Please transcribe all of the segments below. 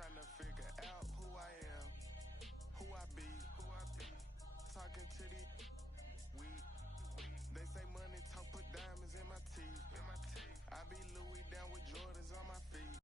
trying to figure out who I am, who I be. Talking to the weed. They say money talk, put diamonds in my teeth. I be Louis down with Jordans on my feet.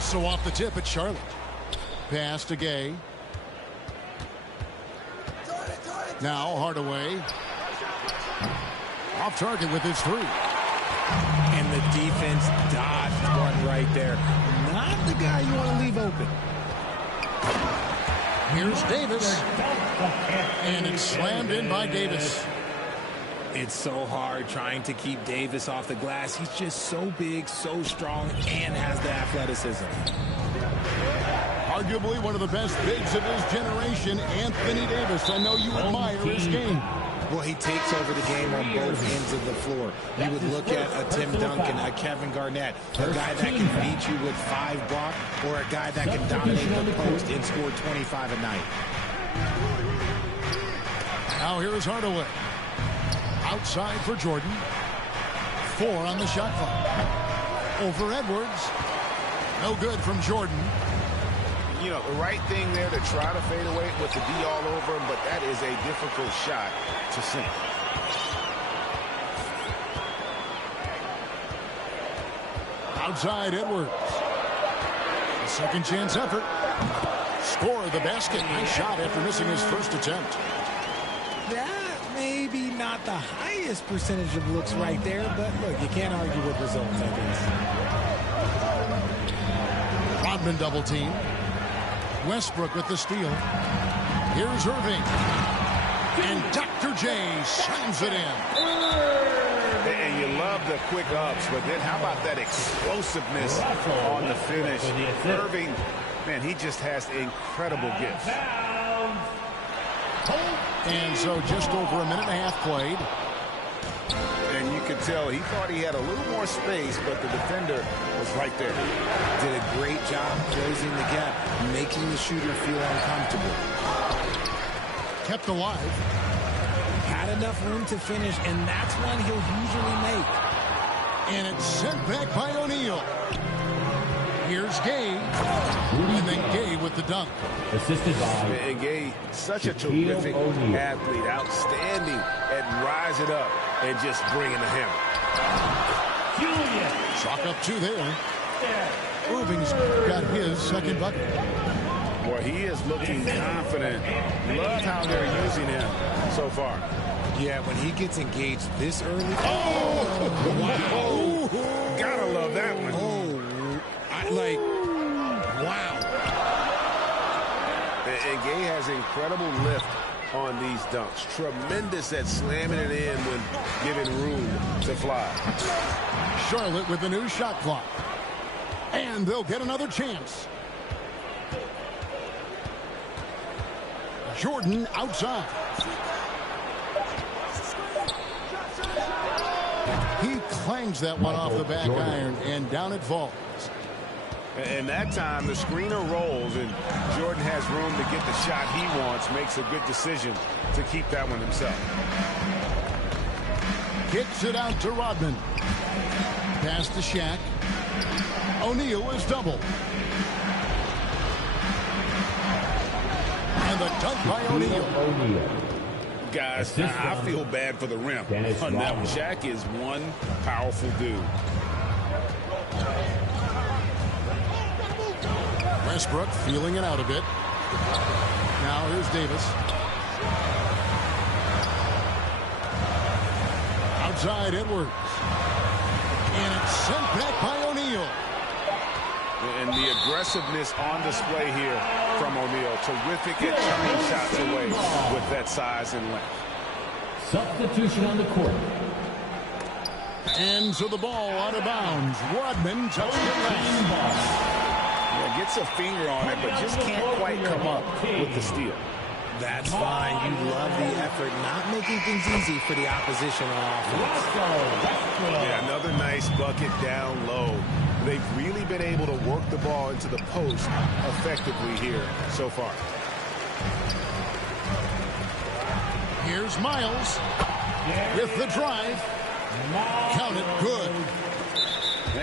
So off the tip at Charlotte. Pass to Gay. Now Hardaway. Off target with his three. And the defense dodged one right there. Not the guy you want to leave open. Here's Davis. And it's slammed in by Davis. It's so hard trying to keep Davis off the glass. He's just so big, so strong, and has the athleticism. Arguably one of the best bigs of his generation, Anthony Davis. I know you admire his game. Well, he takes over the game on both ends of the floor. You would look at a Tim Duncan, a Kevin Garnett, a guy that can beat you with 5 blocks, or a guy that can dominate the post and score 25 a night. Now here's Hardaway. Outside for Jordan. 4 on the shot clock. Over Edwards. No good from Jordan. You know, the right thing there to try to fade away with the D all over him, but that is a difficult shot to sink. Outside Edwards. A second chance effort. Score the basket. Nice shot after missing his first attempt. That may be not the highest percentage of looks right there, but look, you can't argue with results, I guess. Rodman double team. Westbrook with the steal. Here's Irving. And Dr. J slams it in. And you love the quick ups, but then how about that explosiveness on the finish? Irving, man, he just has incredible gifts. And so just over a minute and a half played. And you could tell he thought he had a little more space, but the defender was right there. Did a great job closing the gap, making the shooter feel uncomfortable. Kept alive. Had enough room to finish, and that's one he'll usually make. And it's sent back by O'Neal. Here's Gay. And then Gay with the dunk. Assisted by... And Gay, such a terrific athlete, outstanding at rising up and just bringing the hammer. Chalk up 2 there. Irving's got his second bucket. Boy, he is looking confident. Love how they're using him so far. Yeah, when he gets engaged this early. Oh! Wow. Gotta love that one. Wow. And Gay has incredible lift on these dunks. Tremendous at slamming it in when given room to fly. Charlotte with the new shot clock. And they'll get another chance. Jordan outside. He clangs that one off the back iron, and down it falls. And that time, the screener rolls, and Jordan has room to get the shot he wants, makes a good decision to keep that one himself. Kicks it out to Rodman. Pass to Shaq. O'Neal is double. And the dunk by O'Neal. Guys, I feel bad for the rim on that one. Shaq is one powerful dude. Westbrook feeling it out a bit. Now here's Davis. Outside Edwards. And it's sent back by O'Neal. And the aggressiveness on display here from O'Neal. Terrific at turning shots away with that size and length. Substitution on the court. And so the ball out of bounds. Rodman touched it last. Yeah, gets a finger on it, but just can't quite come up with the steal. That's fine. You love the effort, not making things easy for the opposition on offense. Yeah, another nice bucket down low. They've really been able to work the ball into the post effectively here so far. Here's Miles with the drive. Count it good.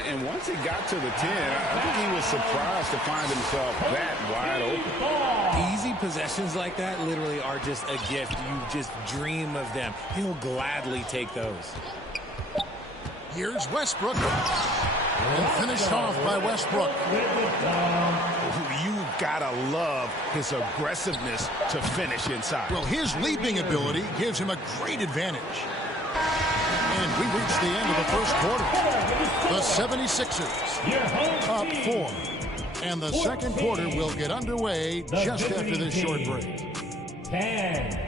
And once he got to the 10, I think he was surprised to find himself that wide open. Easy possessions like that literally are just a gift. You just dream of them. He'll gladly take those. Here's Westbrook. And finished off by Westbrook. You gotta love his aggressiveness to finish inside. Well, his leaping ability gives him a great advantage. And we reach the end of the first quarter. The 76ers up 4. And the second quarter will get underway just after this short break. 10.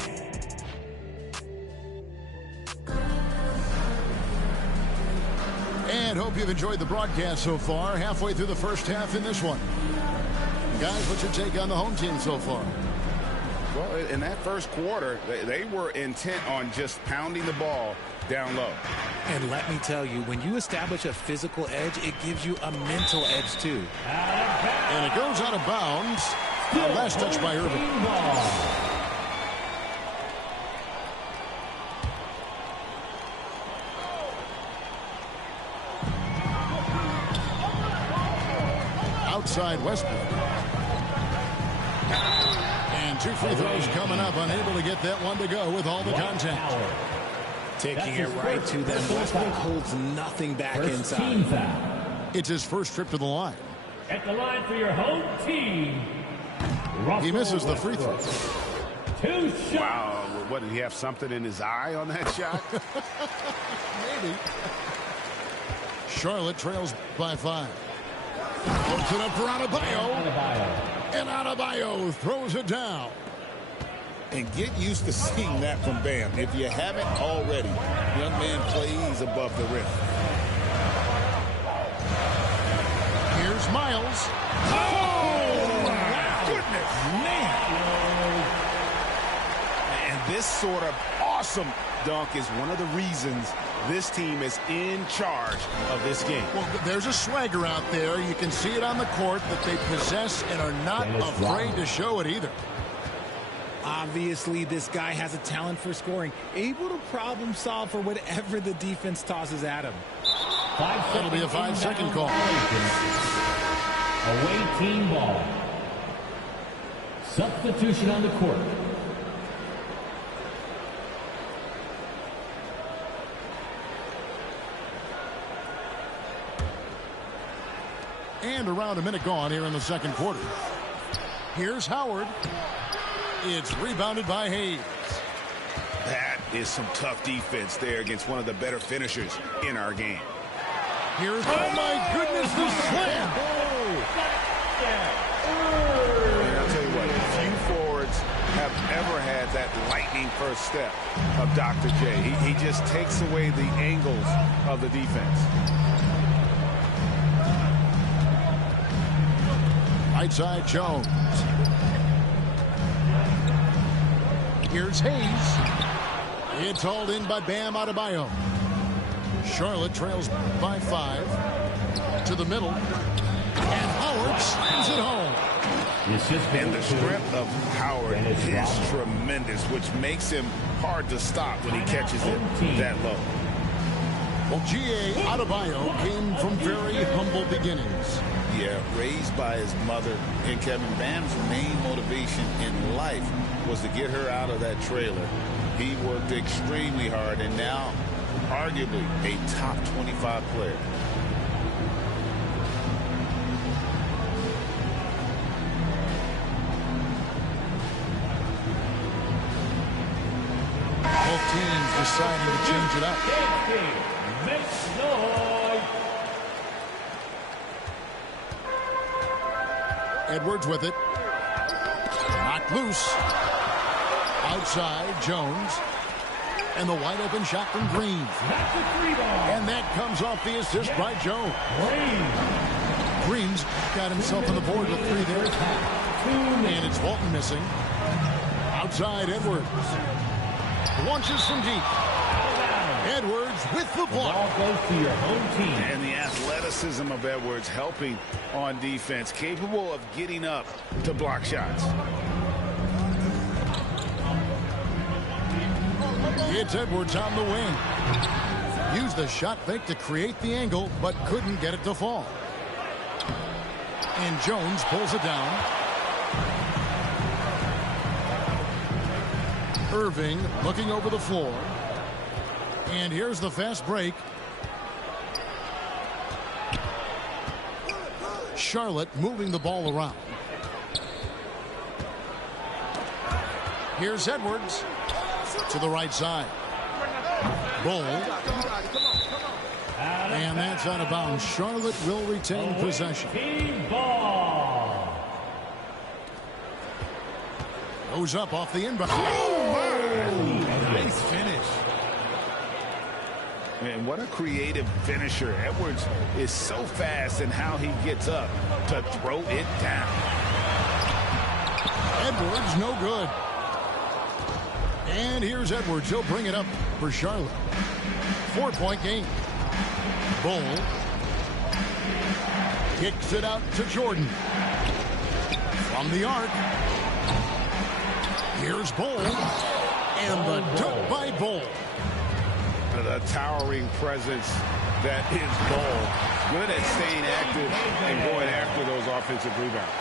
And hope you've enjoyed the broadcast so far. Halfway through the first half in this one. Guys, what's your take on the home team so far? Well, in that first quarter, they were intent on just pounding the ball down low. And let me tell you, when you establish a physical edge, it gives you a mental edge too. And it goes out of bounds. Last touch by Irving. Outside Westbrook. And 2 free throws coming up. Unable to get that one to go with all the contact. Taking it right to them. Westbrook holds nothing back inside. It's his first trip to the line. At the line for your home team. He misses the free throw. 2 shots. Wow, what, did he have something in his eye on that shot? Maybe. Charlotte trails by 5. Puts it up for Adebayo. And Adebayo throws it down. And get used to seeing that from Bam. If you haven't already, young man plays above the rim. Here's Miles. Oh, my goodness, man. And this sort of awesome dunk is one of the reasons this team is in charge of this game. Well, there's a swagger out there. You can see it on the court that they possess and are not afraid to show it either. Obviously, this guy has a talent for scoring, able to problem solve for whatever the defense tosses at him. That'll be a 5-second call. Away team ball. Substitution on the court. And around a minute gone here in the second quarter. Here's Howard. It's rebounded by Hayes. That is some tough defense there against one of the better finishers in our game. Here's, oh my goodness, the slam. And I'll tell you what, few forwards have ever had that lightning first step of Dr. J. He just takes away the angles of the defense. Right side, Jones. Here's Hayes. It's hauled in by Bam Adebayo. Charlotte trails by 5 to the middle. And Howard slams it home. And the strength of Howard is tremendous, which makes him hard to stop when he catches it that low. Well, G.A. Adebayo came from very humble beginnings. Yeah, raised by his mother. And Kevin, Bam's main motivation in life was to get her out of that trailer. He worked extremely hard and now arguably a top 25 player. Both teams deciding to change it up. Make noise. Edwards with it. Knocked loose. Outside, Jones. And the wide open shot from Green. That's a 3 ball. And that comes off the assist by Jones. Green's got himself on the board with 3 there. And it's Walton missing. Outside Edwards. Launches from deep. Edwards with the block. Ball goes to your home team. And the athleticism of Edwards helping on defense, capable of getting up to block shots. It's Edwards on the wing. Used the shot fake to create the angle, but couldn't get it to fall. And Jones pulls it down. Irving looking over the floor. And here's the fast break. Charlotte moving the ball around. Here's Edwards to the right side. Bull. And that's out of bounds. Charlotte will retain possession. Team ball. Goes up off the inbound. Nice finish. And what a creative finisher. Edwards is so fast in how he gets up to throw it down. Edwards, no good. And here's Edwards. He'll bring it up for Charlotte. 4-point game. Bull kicks it out to Jordan. From the arc. Here's Bull. And the dunk by Bull. The towering presence that is Bull. Good at staying active and going after those offensive rebounds.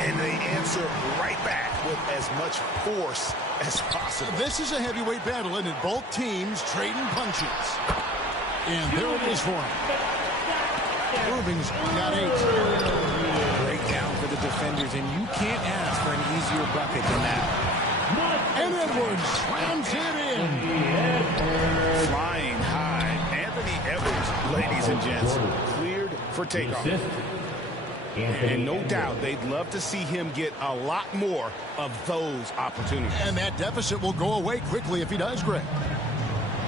And they answer right back with as much force as possible. This is a heavyweight battle, and both teams trading punches. And there it is for him. Irving's got 8. Breakdown for the defenders, and you can't ask for an easier bucket than that. And Edwards slams it in. Flying high. Anthony Edwards, ladies and gents, cleared for takeoff. And no doubt they'd love to see him get a lot more of those opportunities. And that deficit will go away quickly if he does, Greg.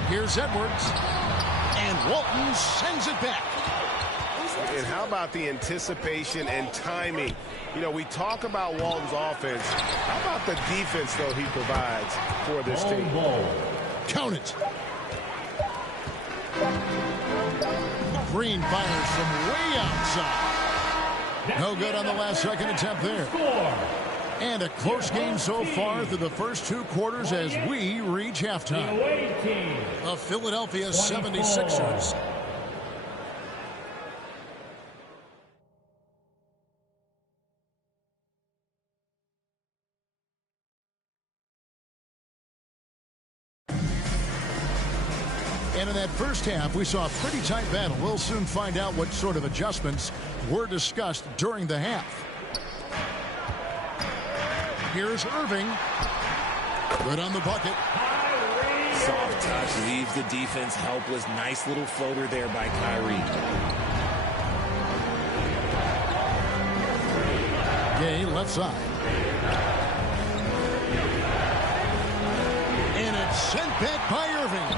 Here's Edwards. And Walton sends it back. And how about the anticipation and timing? You know, we talk about Walton's offense. How about the defense, though, he provides for this team? Count it. Green fires from way outside. No good on the last second attempt there. And a close game so far through the first 2 quarters as we reach halftime. The Philadelphia 76ers. And in that first half, we saw a pretty tight battle. We'll soon find out what sort of adjustments were discussed during the half. Here's Irving. Good on the bucket. Soft touch leaves the defense helpless. Nice little floater there by Kyrie. Gay left side. And it's sent back by Irving.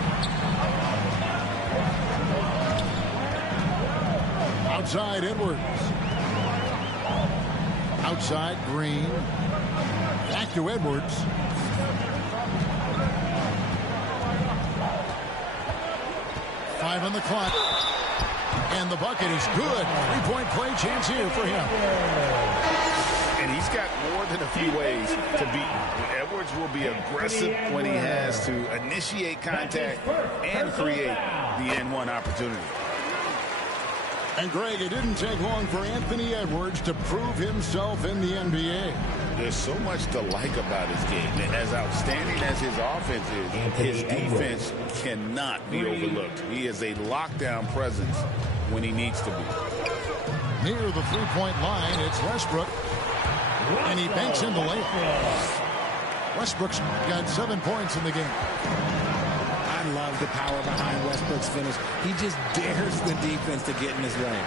Outside Edwards. Outside Green. Back to Edwards. Five on the clock. And the bucket is good. 3-point play chance here for him. And he's got more than a few ways to beat you. Edwards will be aggressive when he has to initiate contact and create the N1 opportunity. And Greg, it didn't take long for Anthony Edwards to prove himself in the NBA. There's so much to like about his game. And as outstanding as his offense is, his defense cannot be overlooked. He is a lockdown presence when he needs to be. Near the 3-point line, it's Westbrook. And he banks in the layup. Westbrook's got 7 points in the game. I love the power behind Westbrook's finish. He just dares the defense to get in his way.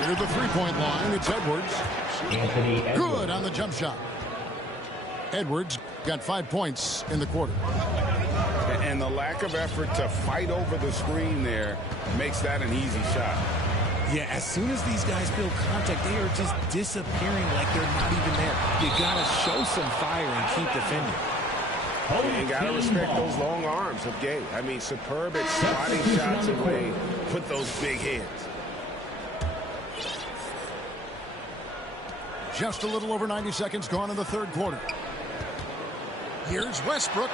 Near the 3-point line, it's Edwards. Good on the jump shot. Edwards got 5 points in the quarter. And the lack of effort to fight over the screen there makes that an easy shot. Yeah, as soon as these guys feel contact, they are just disappearing like they're not even there. You got to show some fire and keep defending. You got to respect those long arms of Gay. I mean, superb at swatting shots away. Put those big hands. Just a little over 90 seconds gone in the third quarter. Here's Westbrook.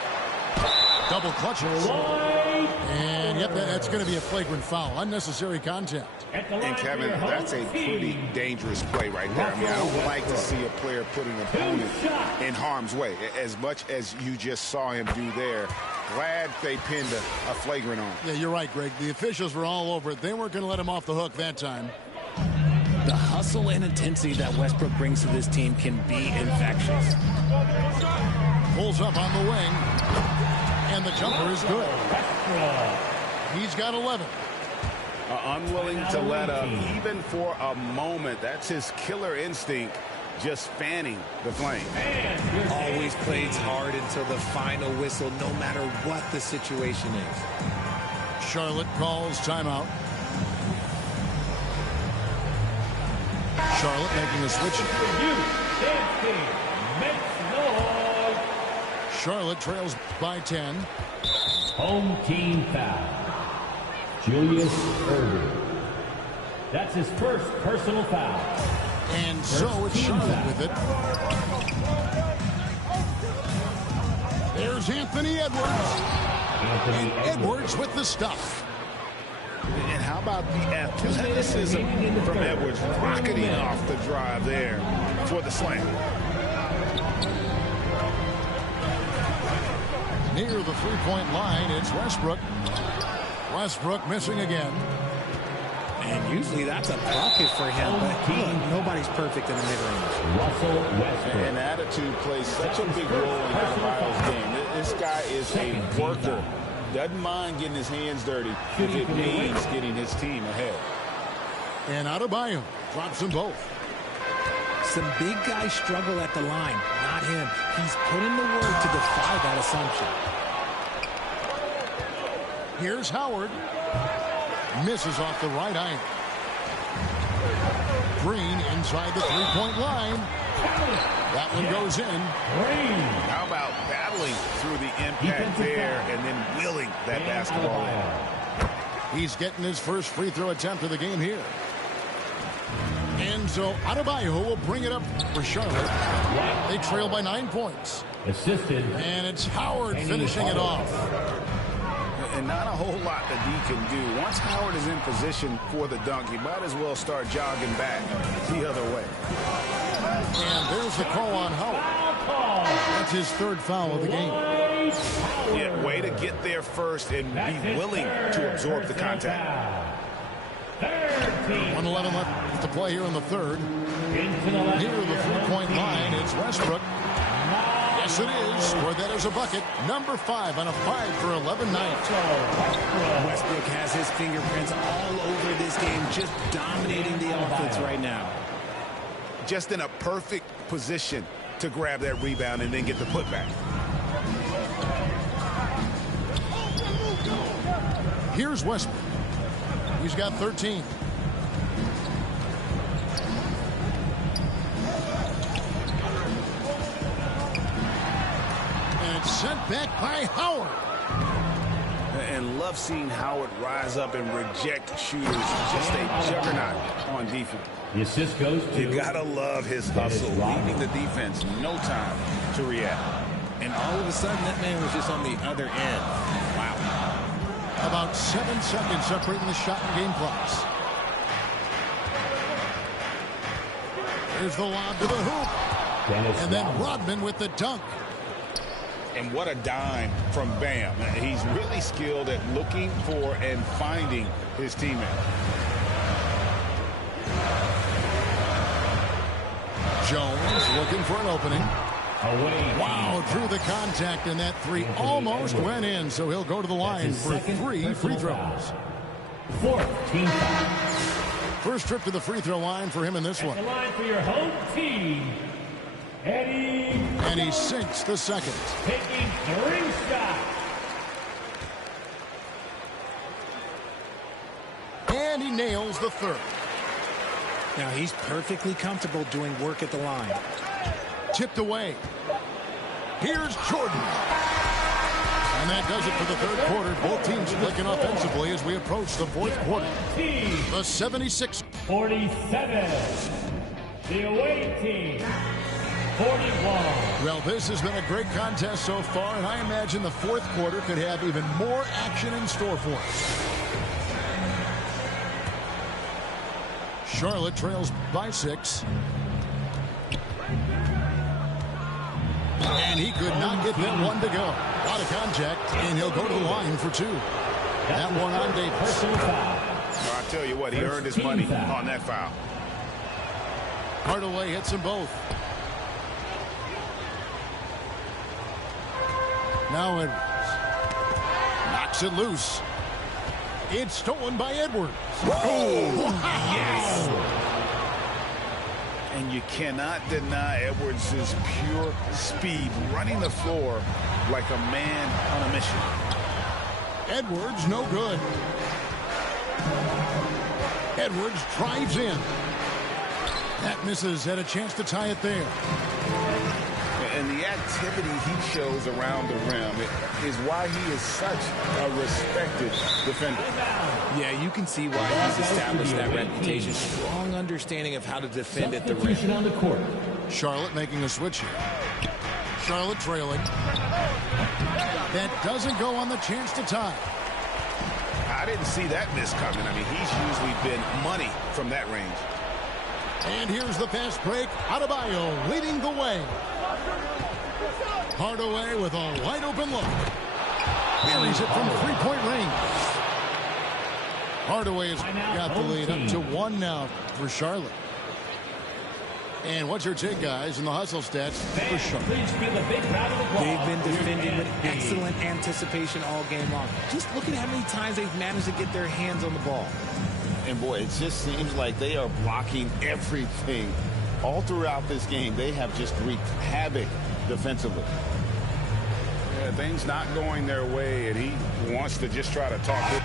Double clutches. And, yep, that's going to be a flagrant foul. Unnecessary contact. And, Kevin, that's a pretty dangerous play right there. I mean, I don't like to see a player put an opponent in harm's way, as much as you just saw him do there. Glad they pinned a flagrant on. Yeah, you're right, Greg. The officials were all over it. They weren't going to let him off the hook that time. The hustle and intensity that Westbrook brings to this team can be infectious. Pulls up on the wing. And the jumper is good. He's got 11. Unwilling to let up even for a moment. That's his killer instinct, just fanning the flame. Always plays hard until the final whistle, no matter what the situation is. Charlotte calls timeout. Charlotte making a switch. Charlotte trails by 10. Home team foul. Julius Erving. That's his first personal foul. And so it's Charlotte with it. There's Anthony Edwards. And Edwards with the stuff. And how about the athleticism from Edwards rocketing off the drive there for the slam. Near the three-point line, it's Westbrook. Westbrook missing again. And usually that's a bucket for him, but look, nobody's perfect in the mid-range. Russell Westbrook. And attitude plays such a big role in Adebayo's game. This guy is a worker. Doesn't mind getting his hands dirty if it means getting his team ahead. And Adebayo drops them both. Some big guys struggle at the line, not him. He's put in the work to defy that assumption. Here's Howard. Misses off the right iron. Green inside the three-point line. That one goes in. How about battling through the impact there and then willing that basketball in? He's getting his first free throw attempt of the game here. And so Adebayo will bring it up for Charlotte. They trail by 9 points. Assisted. And it's Howard finishing it off. And not a whole lot that he can do. Once Howard is in position for the dunk, he might as well start jogging back the other way. And there's the call on Howard. That's his third foul of the game. Yeah, way to get there first and be willing to absorb the contact. 1:11 left to play here in the third. Near the three-point line, it's Westbrook. Yes, it is. Scored that as a bucket. Number 5 on a 5-for-11 night. Westbrook has his fingerprints all over this game, just dominating the offense right now. Just in a perfect position to grab that rebound and then get the putback. Here's Westbrook. He's got 13. And it's sent back by Howard. And love seeing Howard rise up and reject shooters. Just a juggernaut on defense. The assist goes to... You gotta love his hustle, leaving the defense no time to react. And all of a sudden, that man was just on the other end. Wow. About 7 seconds separating the shot and game clocks. Here's the lob to the hoop. And then Rodman with the dunk. And what a dime from Bam. He's really skilled at looking for and finding his teammate. Jones looking for an opening. Wow, through the contact, and that three almost went in, so he'll go to the line for 3 free throws. 4th team foul. First trip to the free throw line for him in this one. The line for your home team, Eddie. And he sinks the second. Taking 3 shots. And he nails the third. Now he's perfectly comfortable doing work at the line. Tipped away. Here's Jordan. And that does it for the third quarter. Both teams clicking offensively as we approach the fourth quarter. The 76. 47. The away team. 41. Well, this has been a great contest so far, and I imagine the fourth quarter could have even more action in store for us. Charlotte trails by 6. And he could not get that one to go. A lot of contact, and he'll go to the line for 2. That one on Davis. I tell you what, he earned his money on that foul. Hardaway hits them both. Now Edwards knocks it loose. It's stolen by Edwards. Oh, yes! And you cannot deny Edwards' pure speed, running the floor like a man on a mission. Edwards, no good. Edwards drives in. That misses. Had a chance to tie it there. And the activity he shows around the rim is why he is such a respected defender. Yeah, you can see why he's established that reputation. Strong understanding of how to defend at the rim. On the court. Charlotte making a switch here. Charlotte trailing. That doesn't go on the chance to tie. I didn't see that miss coming. I mean, he's usually been money from that range. And here's the fast break. Adebayo leading the way. Hardaway with a wide open look. Buries it from three-point range. Hardaway has got the lead up to 1 now for Charlotte. And what's your take, guys, in the hustle stats for Charlotte? They've been defending with excellent anticipation all game long. Just look at how many times they've managed to get their hands on the ball. And boy, it just seems like they are blocking everything. All throughout this game, they have just wreaked havoc defensively. Yeah, things not going their way, and he wants to just try to talk it.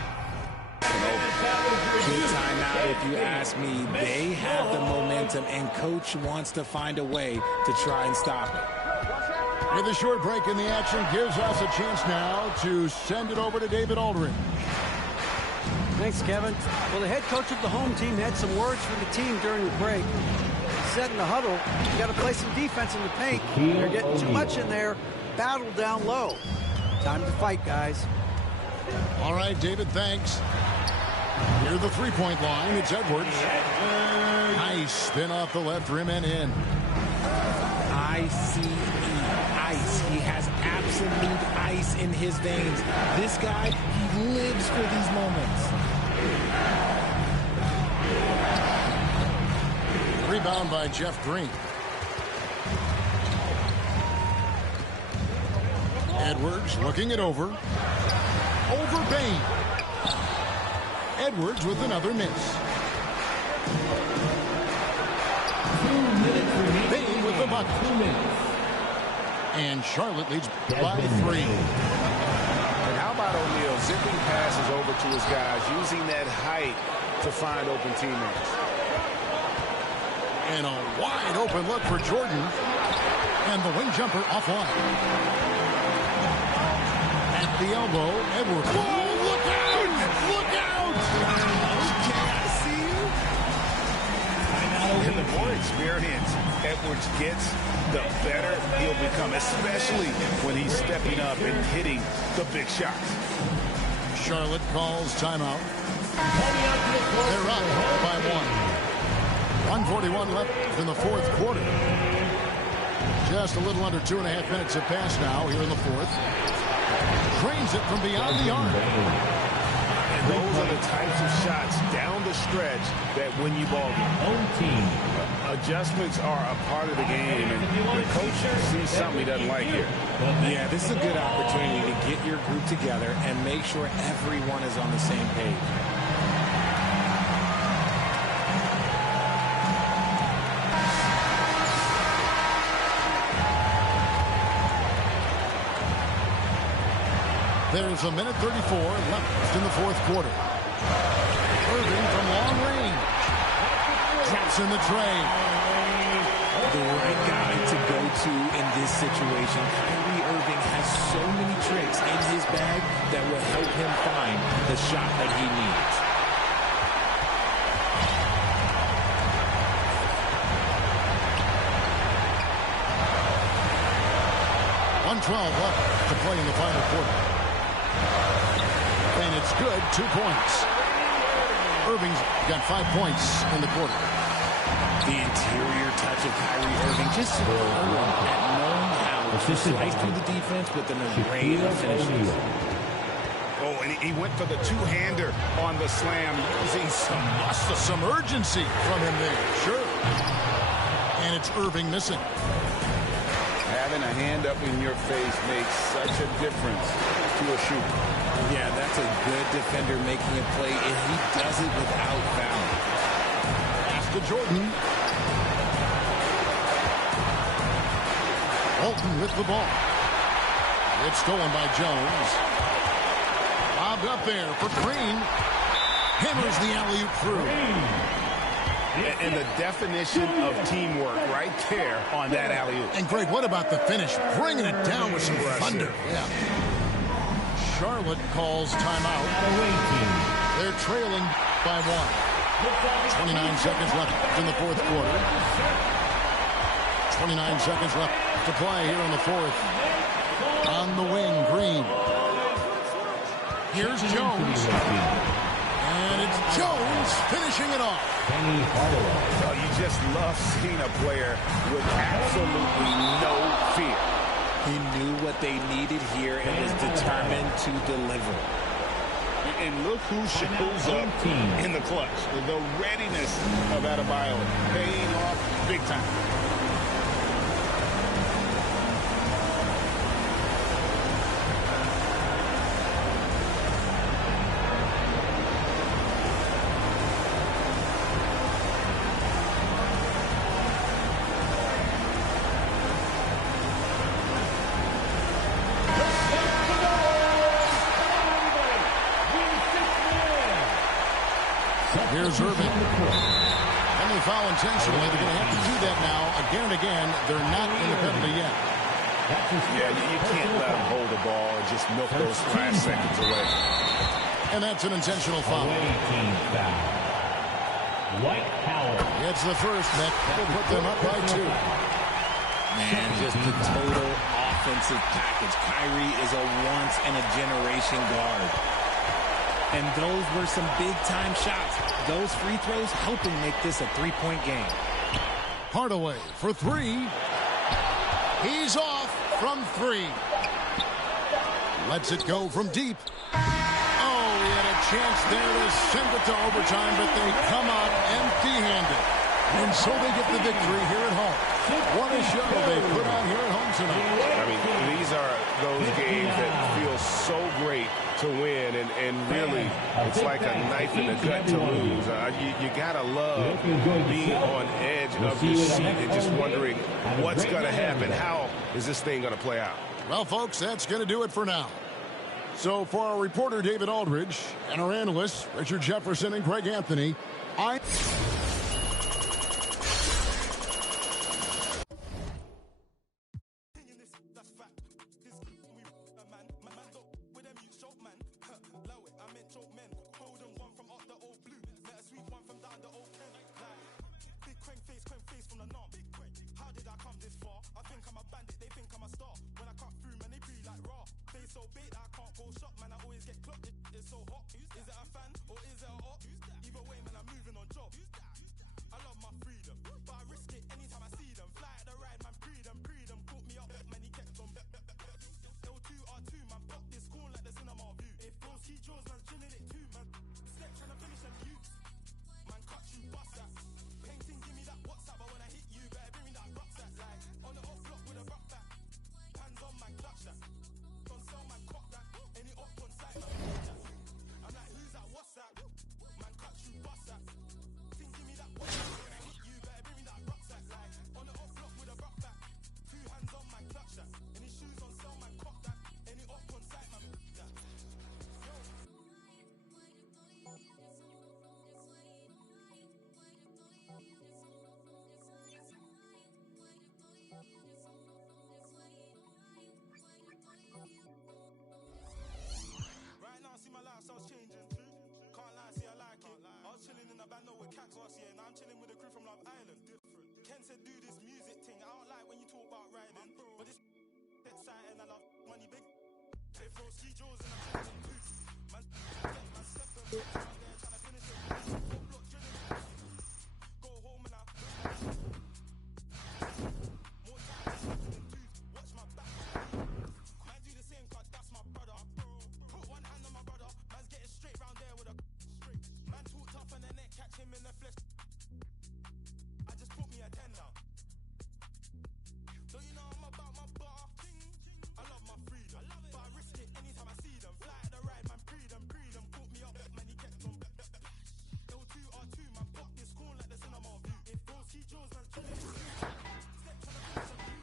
Good timeout, if you ask me. They have the momentum, and coach wants to find a way to try and stop it. With a short break in the action, gives us a chance now to send it over to David Aldridge. Thanks, Kevin. Well, the head coach of the home team had some words for the team during the break. He said in the huddle, you got to play some defense in the paint. You're getting too much in there. Battle down low. Time to fight, guys. All right, David, thanks. Near the three-point line, it's Edwards. Nice spin off the left rim and in. ICE, ice. He has absolute ice in his veins. This guy, he lives for these moments. Rebound by Jeff Green. Edwards looking it over. Over Bain. Edwards with another miss. Bain with the bucket. And Charlotte leads by 3. And how about O'Neal zipping passes over to his guys, using that height to find open teammates. And a wide open look for Jordan. And the wing jumper offline. At the elbow, Edwards. Whoa, look out! Look out! Okay, I see you. And the more experience Edwards gets, the better he'll become, especially when he's stepping up and hitting the big shots. Charlotte calls timeout. They're up by 1. 1:41 left in the fourth quarter. Just a little under 2.5 minutes have passed now here in the fourth. Drains it from beyond the arc. And those are the types of shots down the stretch that win you ball game. Adjustments are a part of the game, and the coach sees something he doesn't like here. Yeah, this is a good opportunity to get your group together and make sure everyone is on the same page. There's a minute 34 left in the fourth quarter. Irving from long range. Drops in the tray. The right guy to go to in this situation. Kyrie Irving has so many tricks in his bag that will help him find the shot that he needs. .12 left to play in the final quarter. And it's good, 2 points. Irving's got 5 points in the quarter. The interior touch of Kyrie Irving, just so at knowing how to slice through the defense with an array of finishes. Oh, and he went for the two-hander on the slam, using some muscle. Some urgency from him there, sure. And it's Irving missing. Having a hand up in your face makes such a difference to a shooter. Yeah, that's a good defender making a play, and he does it without foul. Pass to Jordan. Walton with the ball. It's stolen by Jones. Bobbed up there for Green. Hammers the alley-oop through. And the definition of teamwork right there on that alley-oop. And Greg, what about the finish? Bringing it down with some thunder. Yeah. Charlotte calls timeout. They're trailing by 1. 29 seconds left in the fourth quarter. 29 seconds left to play here in the fourth. On the wing, Green. Here's Jones. And it's Jones finishing it off. Well, you just love seeing a player with absolutely no fear. He knew what they needed here and was determined to deliver. And look who shows up in the clutch. The readiness of Adebayo paying off big time. Here's Irving. Only foul intentionally. They're going to have to do that now again and again. They're not in the penalty yet. Yeah, you can't let them hold the ball and just milk those last seconds away. And that's an intentional foul. It's the first that will put them up by 2. Man, just the total offensive package. Kyrie is a once-in-a-generation guard. And those were some big-time shots. Those free throws helping make this a 3-point game. Hardaway for 3. He's off from 3. Lets it go from deep. Oh, he had a chance there to send it to overtime, but they come out empty-handed. And so they get the victory here at home. What a show they put on here at home tonight. I mean, these are those games that feel so great to win, and really, it's like a knife in the gut to lose. You gotta love being on edge of your seat and just wondering what's gonna happen. How is this thing gonna play out? Well, folks, that's gonna do it for now. So for our reporter David Aldridge and our analysts Richard Jefferson and Greg Anthony, from Love Island. Different. Ken said do this music thing. I don't like when you talk about riding, but this exciting. I love money big. They throw ski jaws and I'm trying to do. Man, man, step them out there trying to finish it. Full block drilling. Go home and I more time than twos. Watch my back. Man, do the same cause that's my brother. Put one hand on my brother. Man's getting straight round there with a straight. Man talk tough and the neck catch him in the flesh. I just put me a 10 now. Don't you know I'm about my bar? I love my freedom, but I risk it anytime I see them. Fly at the ride, man, pre them. Caught me up, man, he kept on. L2R2, man, pop this corn like the cinema view. If bro see Jones, man's chilling. Step to the finish of you.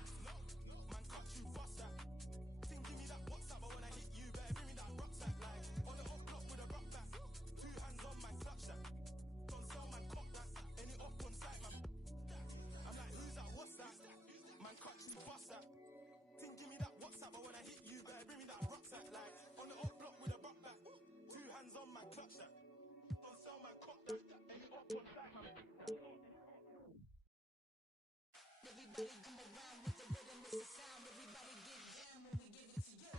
Man, cut you, bust that. Think give me that WhatsApp, but when I hit you, better bring me that rucksack. Like, on the up block with a rock back. 2 hands on, man, clutch that. Don't sell, man, cock that. Any up on sight, man. I'm like, who's that, what's that? Man, cut you, bust that. Think give me that WhatsApp, but when I hit you, better bring me that rucksack. Like, on the up block with a rock back. 2 hands on, man, clutch that. Don't sell, man, cock that. Any up on sight, man. Everybody come around with the rhythm, it's the sound. Everybody get down when we give it to you.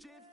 Jiff.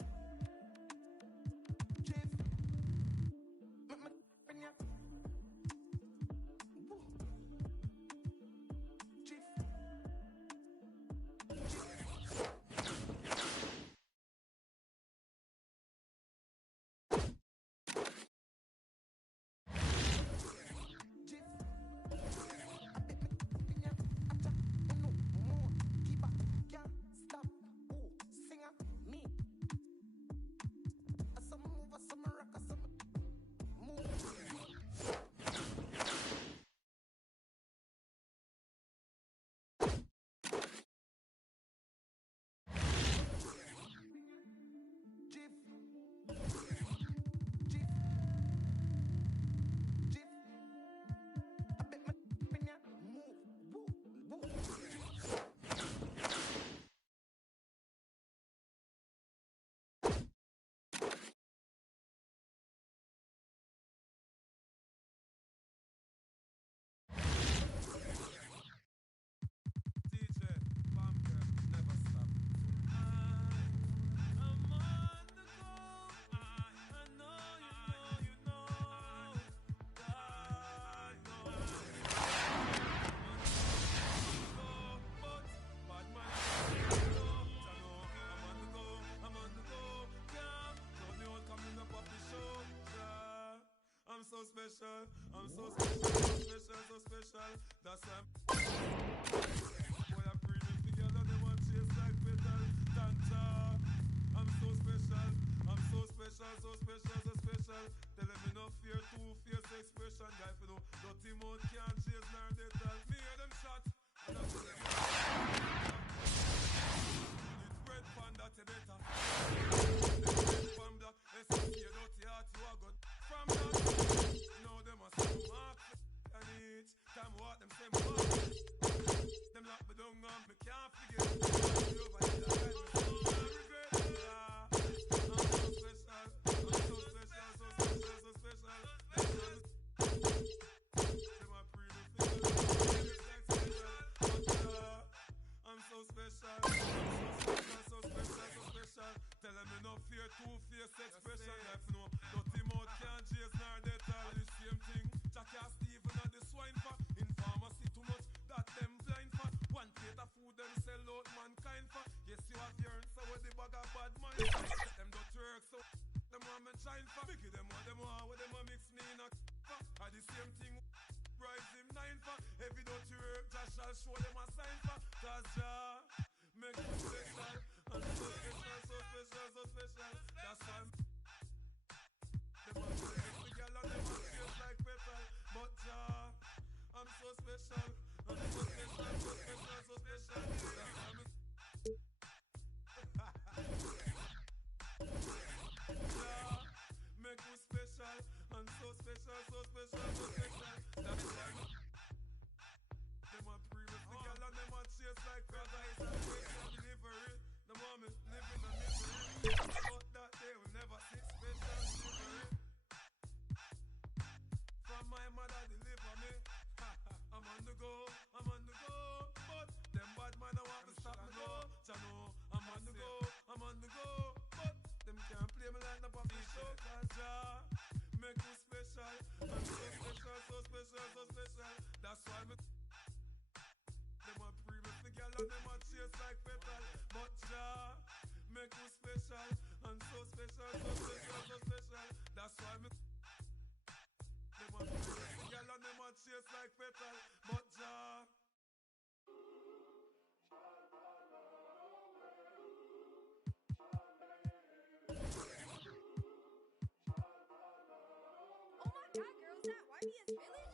special. I'm so special, so special, so special. That's why boy, I bring it together. They want chase like petal. Tanta. I'm so special. I'm so special, so special, so special. Tell them me no fear, two fierce expression. Guy, for no dirty mouth can't chase nor they tell me hear them shot. And I tell them it's red panda to better. From black, SSC, dirty heart, you are good. From that, now them a say mark. And each time what them say mark. Them lock me down and me can't forget. Over here, I regret. I'm so special, so special, so special, so special. Them a pretty figure. I'm so special, so special, so special. Tell them me no fear, two-faced expression. Life no dirty mouth can't chase nor they tell the same thing. Jackie and Steven and the swine for. In pharmacy too much, that them blind for. One plate of food them sell out mankind for. Yes, you have yearned, so with the bag of bad mind. Them don't work, so them want me shine for. Mickey them what them a mix me in a for. And the same thing rise him 9 for. Every don't work, Josh shall show them a sign for. Cause Jah make me special. And so special, so special, so special. That's why them a play the girl and them a chase like petal. But Jah, I'm so special. I'm so special, so special, so special. That's why me Jah make me special. I'm so special, so special, so special. That's why me them a previous the girl and them a chase like petal. It's a special delivery. The moment living a misery. But that day will never see special delivery. From my mother deliver me. I'm on the go, I'm on the go. But them bad man I want to stop me go. Jano, I'm on the go, I'm on the go. But them can't play me like the puppy show. Cause Jah make me special. I'm so special, so special, so special. That's why me them a previous the girl and them a chase like petal. But Jah make me special. I'm so special, so special, so special. That's why me them a previous the girl and them a chase like petal. But Jah Oh my God, girls, that YB is really.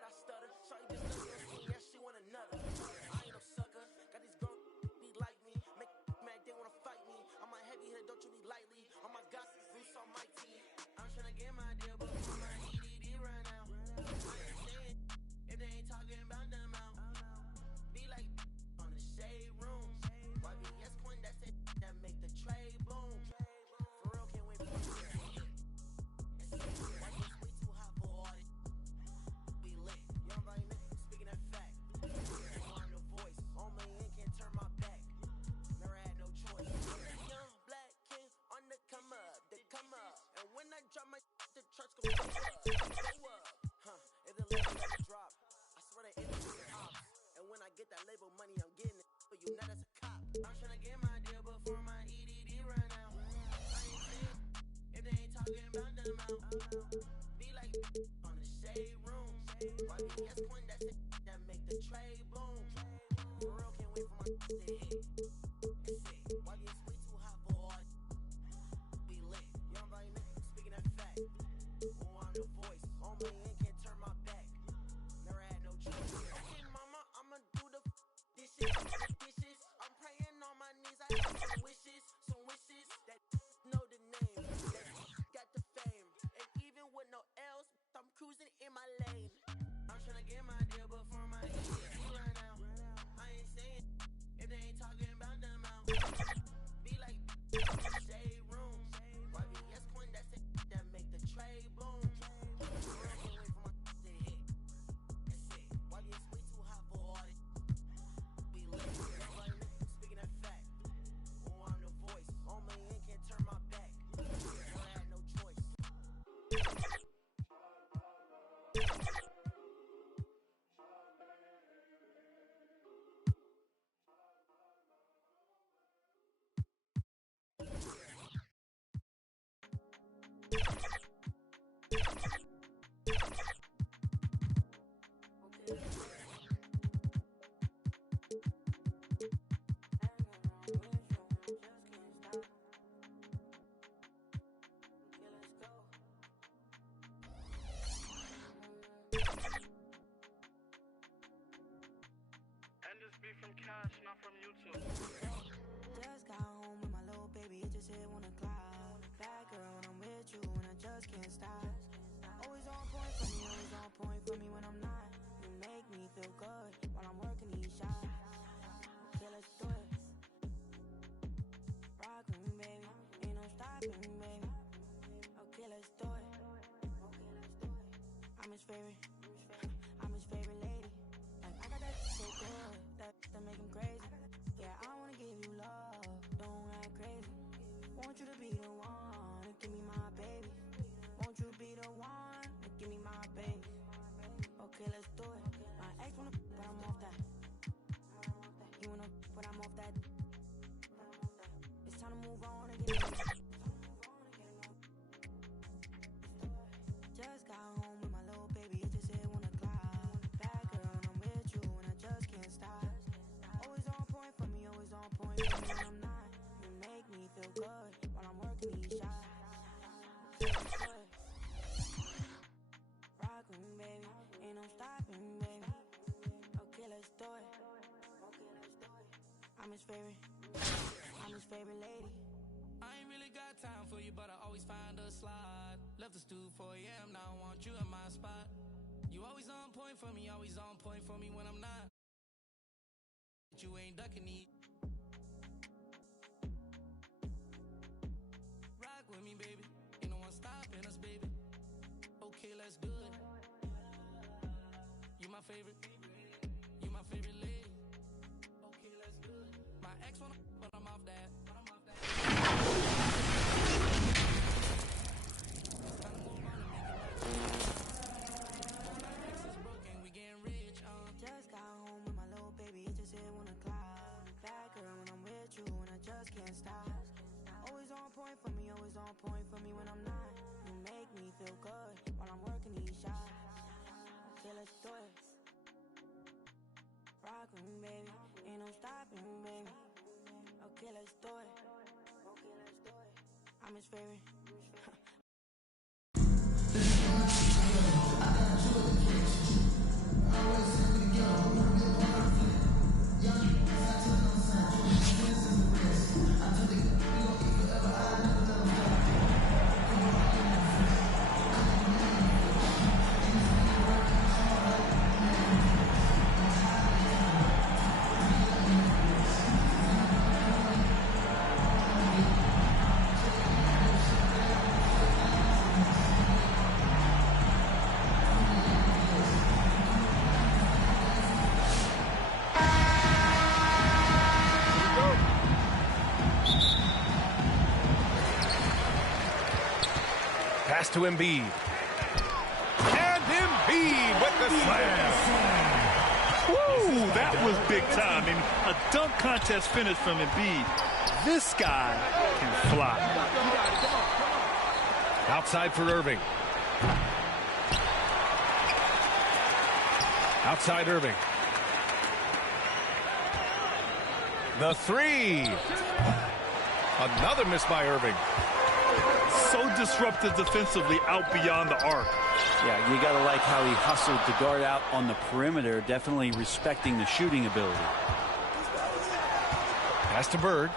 I stutter, sorry, just looking, yeah, she want another. I ain't no sucker, got these girls be like me, make mad, they wanna fight me. I'm a heavy hitter, don't you be lightly. On my God, Bruce on my team. I'm tryna get my deal, but my EDD right now. I ain't saying if they ain't talking about them out. Be like on the shade room. YBS point, that's it, that make the trade boom. For real, can't wait for Left the stool 4 a.m. Now I want you in my spot. You always on point for me, always on point for me when I'm not. You ain't ducking me. Rock with me, baby. Ain't no one stopping us, baby. Okay, let's do it. You my favorite. You my favorite lady. Okay, let's do it. My ex wanna, but I'm off that. Just got home with my little baby, it just hit 1 o'clock. Bad girl when I'm with you and I just can't stop. Always on point for me, always on point for me when I'm not. You make me feel good while I'm working these shots. Okay, let's do it. Rock with me, baby, ain't no stopping me, baby. Okay, let's do it. Okay, let's do it. I'm his favorite. Pass to Embiid. And Embiid with the slam. Woo, that was big time. I mean, a dunk contest finish from Embiid. This guy can fly. Outside for Irving. Outside Irving. The three. Another miss by Irving. So disruptive defensively out beyond the arc. Yeah, you got to like how he hustled to guard out on the perimeter, definitely respecting the shooting ability. Pass to Bird.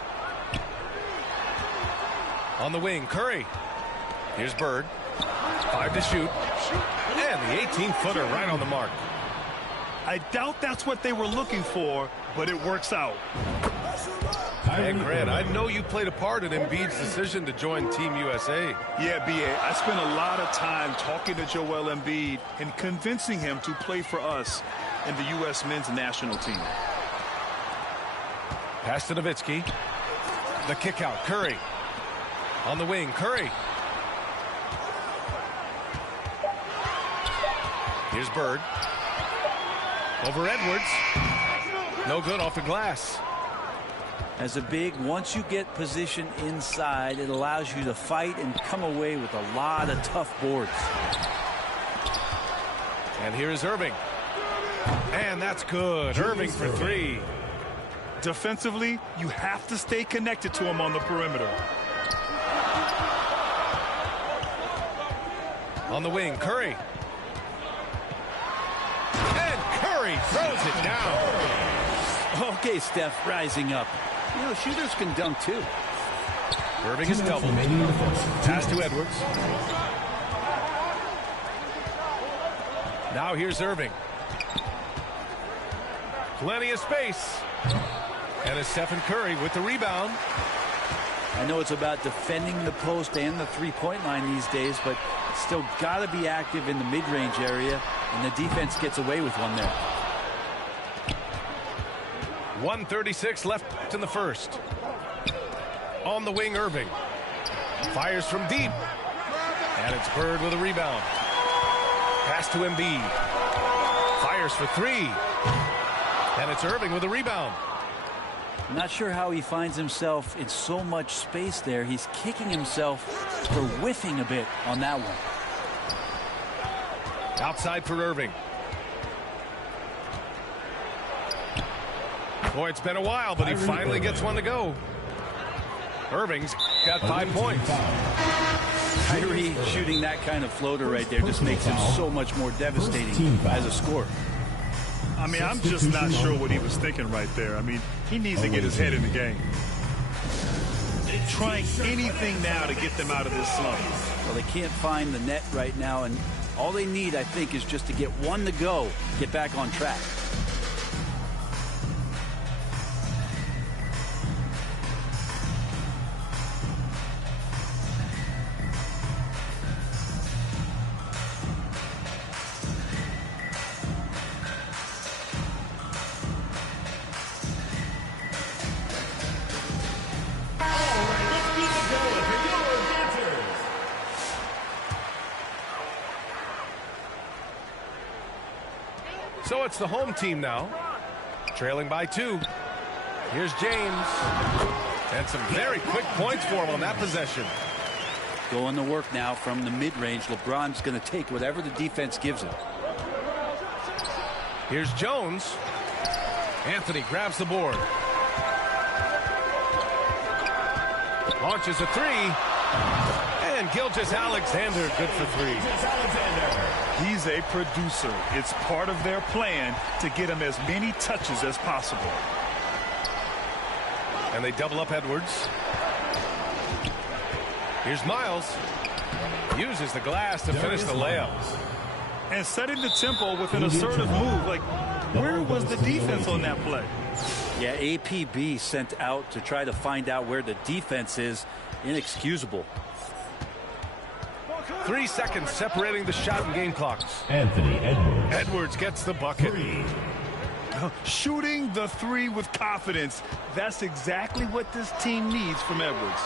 On the wing, Curry. Here's Bird. 5 to shoot. And the 18-footer right on the mark. I doubt that's what they were looking for, but it works out. And Grant, I know you played a part in Embiid's decision to join Team USA. Yeah, B.A., I spent a lot of time talking to Joel Embiid and convincing him to play for us in the U.S. men's national team. Pass to Nowitzki. The kick out, Curry. On the wing, Curry. Here's Bird. Over Edwards. No good off the glass. As a big, once you get position inside, it allows you to fight and come away with a lot of tough boards. And here is Irving. And that's good. Irving for three. Defensively, you have to stay connected to him on the perimeter. On the wing, Curry. And Curry throws it down. Okay, Steph, rising up. You know, shooters can dunk, too. Irving is doubled. Pass to Edwards. Now here's Irving. Plenty of space. And it's Stephen Curry with the rebound. I know it's about defending the post and the three-point line these days, but still got to be active in the mid-range area, and the defense gets away with one there. 1:36 left in the first. On the wing, Irving. Fires from deep. And it's Bird with a rebound. Pass to Embiid. Fires for three. And it's Irving with a rebound. I'm not sure how he finds himself in so much space there. He's kicking himself for whiffing a bit on that one. Outside for Irving. Boy, it's been a while, but he finally gets one to go. Irving's got 5 points. Kyrie shooting that kind of floater right there just makes him so much more devastating as a scorer. I mean, I'm just not sure what he was thinking right there. I mean, he needs to get his head in the game. trying anything now to get them out of this slump. Well, they can't find the net right now, and all they need, I think, is just to get one to go, get back on track. So it's the home team now, trailing by 2. Here's James. And some very quick points for him on that possession. Going to work now from the mid-range. LeBron's going to take whatever the defense gives him. Here's Jones. Anthony grabs the board. Launches a 3. And Gilgeous-Alexander good for 3. He's a producer. It's part of their plan to get him as many touches as possible. And they double up Edwards. Here's Miles. Uses the glass to finish the layup. And setting the tempo with an assertive move. Like, where was the defense on that play? Yeah, APB sent out to try to find out where the defense is. Inexcusable. 3 seconds separating the shot and game clocks. Anthony Edwards. Edwards gets the bucket. Shooting the 3 with confidence. That's exactly what this team needs from Edwards.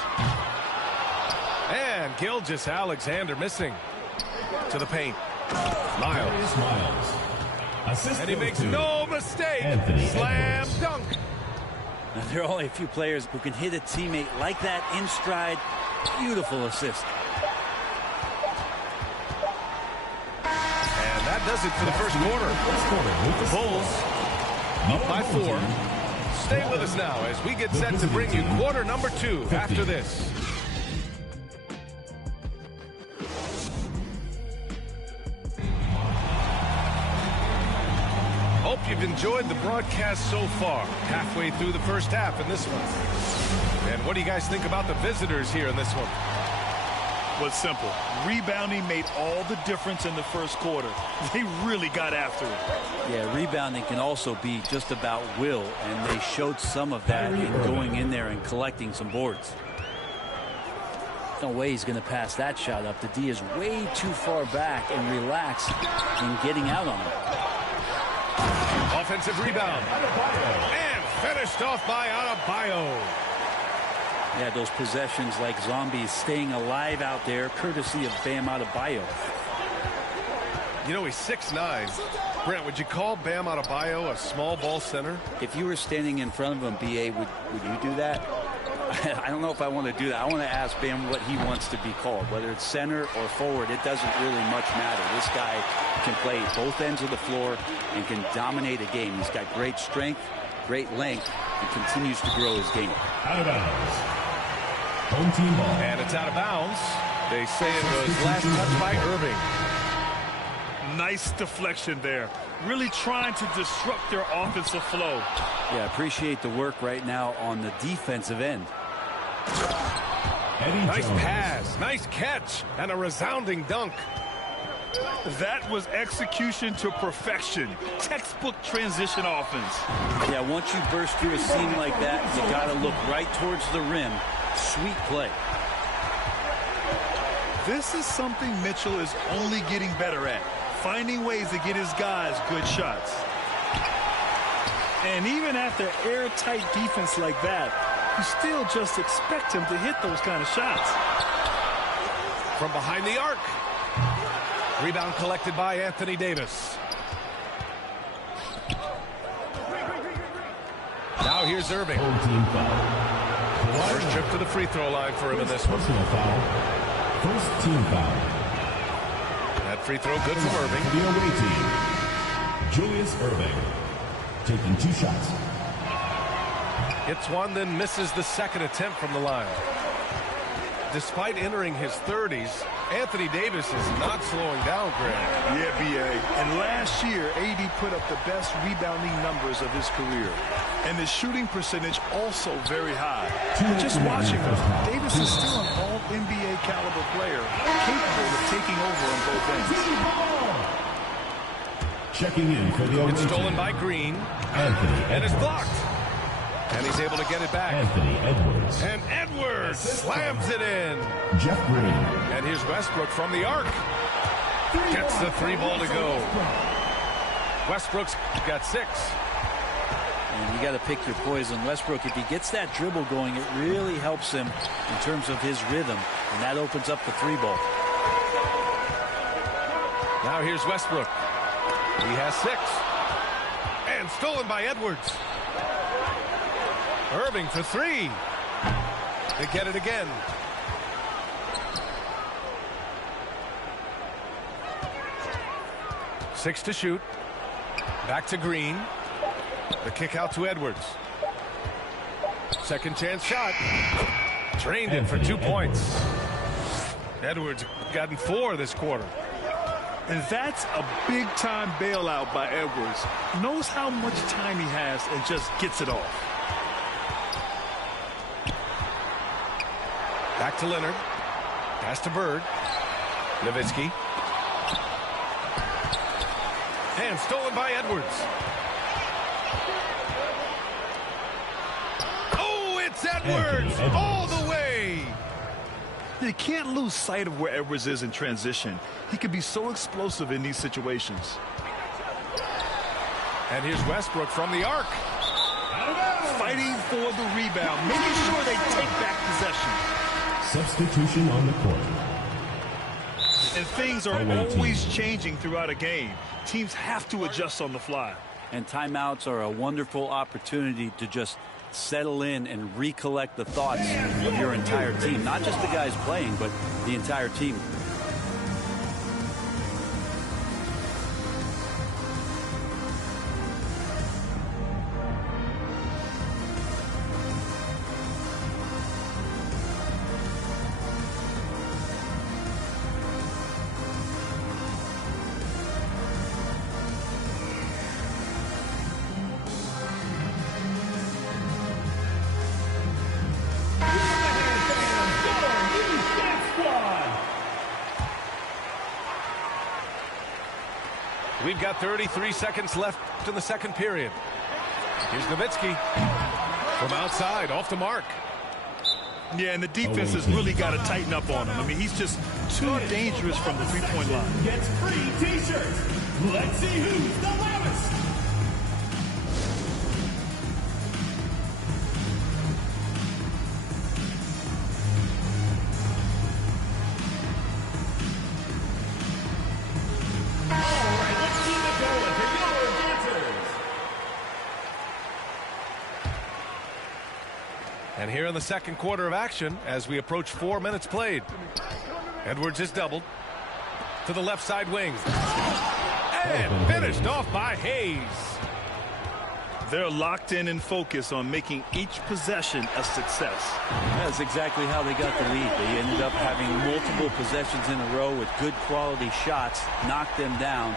And Gilgeous-Alexander missing to the paint. Miles. And he makes no mistake. Slam dunk. Now, there are only a few players who can hit a teammate like that in stride. Beautiful assist. And that does it for the first quarter. The Bulls up by 4. Stay with us now as we get set to bring you quarter number 2 after this. Hope you've enjoyed the broadcast so far. Halfway through the first half in this one. And what do you guys think about the visitors here in this one? Was simple. Rebounding made all the difference in the first quarter. They really got after it. Yeah, rebounding can also be just about will, and they showed some of that in going in there and collecting some boards. No way he's going to pass that shot up. The D is way too far back and relaxed in getting out on him. Offensive rebound. And finished off by Adebayo. Yeah, those possessions like zombies staying alive out there, courtesy of Bam Adebayo. You know, he's 6'9". Brent, would you call Bam Adebayo a small ball center? If you were standing in front of him, B.A., would you do that? I don't know if I want to do that. I want to ask Bam what he wants to be called. Whether it's center or forward, it doesn't really much matter. This guy can play both ends of the floor and can dominate a game. He's got great strength, great length, and continues to grow his game. Out of bounds. Home team ball. And it's out of bounds. They say it was last touched by Irving. Nice deflection there. Really trying to disrupt their offensive flow. Yeah, appreciate the work right now on the defensive end. Nice pass, nice catch, and a resounding dunk. That was execution to perfection. Textbook transition offense. Yeah, once you burst through a seam like that, you got to look right towards the rim. Sweet play. This is something Mitchell is only getting better at. Finding ways to get his guys good shots. And even after airtight defense like that, you still just expect him to hit those kind of shots. From behind the arc. Rebound collected by Anthony Davis. Now here's Irving. First trip to the free throw line for him in this one. First team foul. That free throw good from Irving. The away team. Julius Irving taking 2 shots. Hits one, then misses the second attempt from the line. despite entering his 30s, Anthony Davis is not slowing down, Greg. Yeah, B.A. And last year, AD put up the best rebounding numbers of his career. And his shooting percentage also very high. Just watching him, Davis is still an all-NBA caliber player, capable of taking over on both ends. Checking in for the It's stolen by Green. And it's blocked. And he's able to get it back. Anthony Edwards. And Edwards slams it in. Jeff Green. And here's Westbrook from the arc. Gets the 3-ball to go. Westbrook's got 6. And you got to pick your poison. Westbrook, if he gets that dribble going, it really helps him in terms of his rhythm. And that opens up the 3-ball. Now here's Westbrook. He has 6. And stolen by Edwards. Irving for 3. They get it again. Six to shoot. Back to Green. The kick out to Edwards. Second chance shot. Drained it for 2 points. Edwards gotten 4 this quarter. And that's a big-time bailout by Edwards. Knows how much time he has and just gets it off. Back to Leonard. Pass to Bird. Nowitzki. And stolen by Edwards. Oh, it's Edwards all the way. You can't lose sight of where Edwards is in transition. He can be so explosive in these situations. And here's Westbrook from the arc. Fighting for the rebound, making sure they take back possession. Substitution on the court. And things are always changing throughout a game. Teams have to adjust on the fly. And timeouts are a wonderful opportunity to just settle in and recollect the thoughts of your entire team. Not just the guys playing, but the entire team. We've got 33 seconds left in the second period. Here's Nowitzki from outside, off the mark. Yeah, and the defense has really got to tighten up on him. I mean, he's just too dangerous from the three-point line. Gets free T-shirts. Let's see who's the loudest. And here in the second quarter of action, as we approach 4 minutes played, Edwards is doubled to the left side wing. And finished off by Hayes. They're locked in and focused on making each possession a success. That's exactly how they got the lead. They ended up having multiple possessions in a row with good quality shots, knocked them down,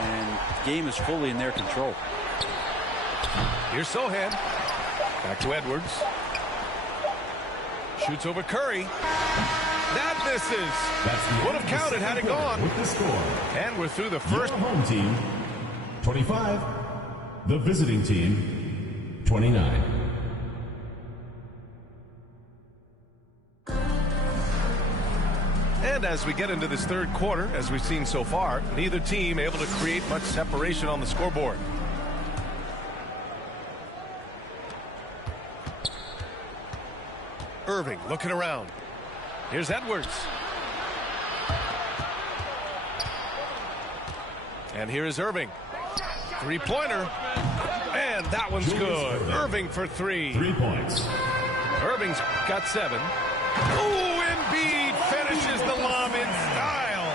and the game is fully in their control. Here's Sohan. Back to Edwards. Shoots over Curry. That misses. Would have counted had it gone. With the score. And we're through the first. Your home team, 25. The visiting team, 29. And as we get into this third quarter, as we've seen so far, neither team able to create much separation on the scoreboard. Irving looking around. Here's Edwards. And here is Irving. Three-pointer. And that one's good. Irving for 3. 3 points. Irving's got 7. Oh, Embiid finishes the lob in style.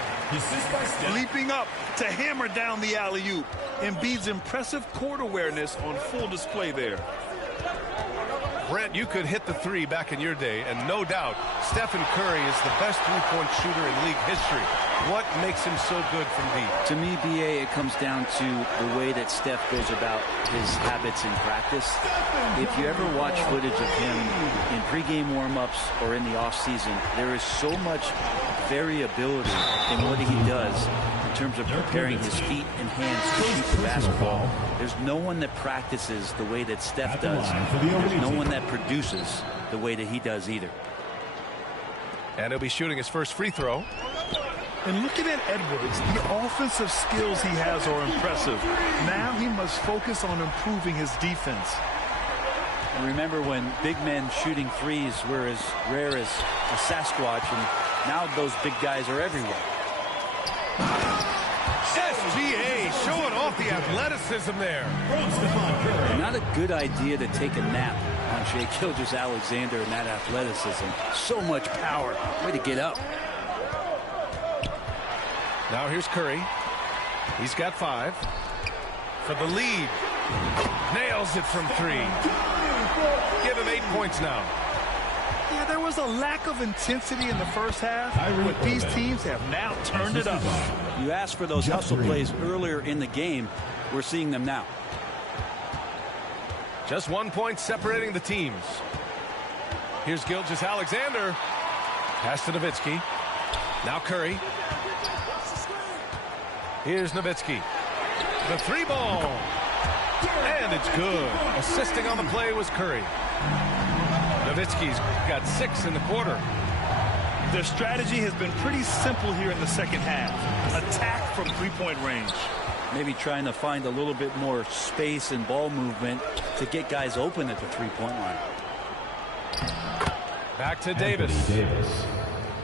Leaping up to hammer down the alley-oop. Embiid's impressive court awareness on full display there. Brent, you could hit the three back in your day, and no doubt, Stephen Curry is the best three-point shooter in league history. What makes him so good from deep? To me, BA, it comes down to the way that Steph goes about his habits in practice. If you ever watch footage of him in pregame warm-ups or in the off-season, there is so much variability in what he does in terms of preparing his feet and hands to shoot the basketball. There's no one that practices the way that Steph does. There's no one that produces the way that he does either. And he'll be shooting his first free throw. And looking at Edwards, the offensive skills he has are impressive. Now he must focus on improving his defense. And remember when big men shooting threes were as rare as a Sasquatch, and now those big guys are everywhere. SGA showing off the athleticism there. Not a good idea to take a nap on Shai Gilgeous-Alexander and that athleticism. So much power. Way to get up. Now here's Curry. He's got 5 for the lead. Nails it from 3. Give him 8 points now. Yeah, there was a lack of intensity in the first half, but these teams have now turned it up. You asked for those hustle plays earlier in the game. We're seeing them now. Just 1 point separating the teams. Here's Gilgeous-Alexander. Pass to Nowitzki. Now Curry. Here's Nowitzki. The 3-ball. And it's good. Assisting on the play was Curry. Nowitzki's got 6 in the quarter. Their strategy has been pretty simple here in the second half. Attack from three-point range. Maybe trying to find a little bit more space and ball movement to get guys open at the three-point line. Back to Davis.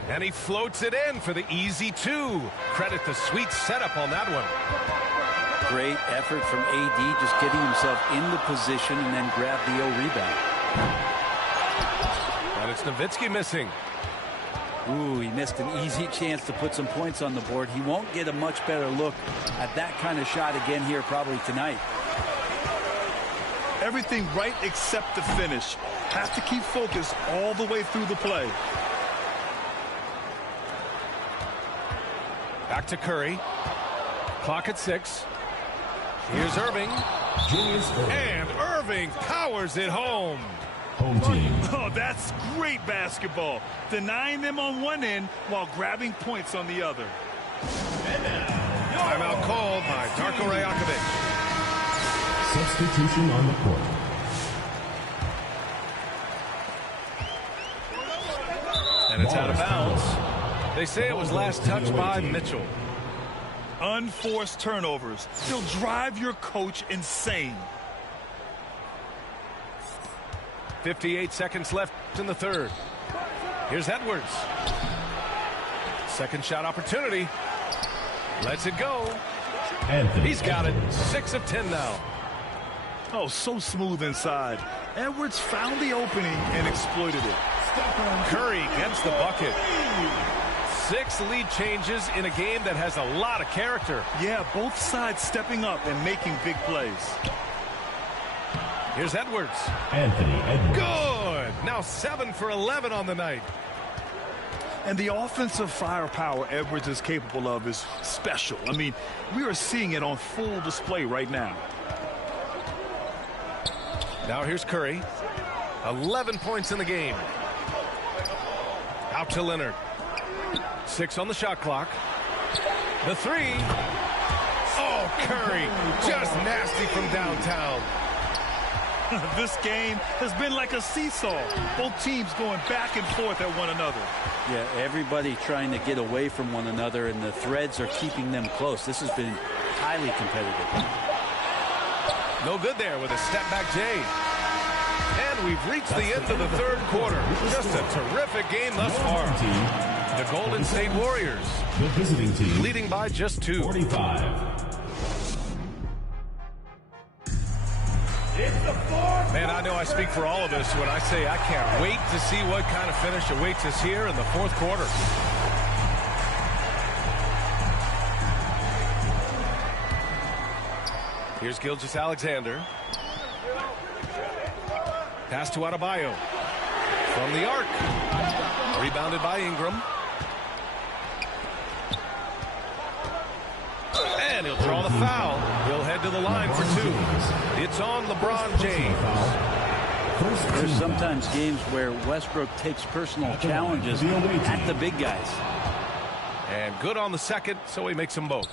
And he floats it in for the easy 2. Credit the sweet setup on that one. Great effort from AD, just getting himself in the position and then grab the rebound. And it's Nowitzki missing. Ooh, he missed an easy chance to put some points on the board. He won't get a much better look at that kind of shot again here probably tonight. Everything right except the finish. Has to keep focused all the way through the play. Back to Curry. Clock at 6. Here's Irving. And Irving powers it home. Home team. Oh, that's great basketball. Denying them on one end while grabbing points on the other. Timeout called by Darko Rajakovic. Substitution on the court. And it's out of bounds. They say it was last touched by Mitchell. Unforced turnovers. They'll drive your coach insane. 58 seconds left in the third. Here's Edwards. Second shot opportunity. Lets it go. He's got it. 6 of 10 now. Oh, so smooth inside. Edwards found the opening and exploited it. Curry gets the bucket. 6 lead changes in a game that has a lot of character. Yeah, both sides stepping up and making big plays. Here's Edwards. Anthony Edwards. Good. Now 7 for 11 on the night. And the offensive firepower Edwards is capable of is special. I mean, we are seeing it on full display right now. Now here's Curry. 11 points in the game. Out to Leonard. 6 on the shot clock. The 3. Oh, Curry. Just nasty from downtown. This game has been like a seesaw. Both teams going back and forth at one another. Yeah, everybody trying to get away from one another, and the threads are keeping them close. This has been highly competitive. No good there with a step-back J. And we've reached the end of the third quarter. Just a terrific game thus far. The Golden State Warriors, the visiting team, leading by just 2. 45. Man, I know I speak for all of us when I say I can't wait to see what kind of finish awaits us here in the fourth quarter. Here's Gilgeous-Alexander. Pass to Adebayo. From the arc. Rebounded by Ingram. And he'll draw the foul. He'll head to the line for 2. It's on LeBron James. There's sometimes games where Westbrook takes personal challenges at the big guys. And good on the second, so he makes them both.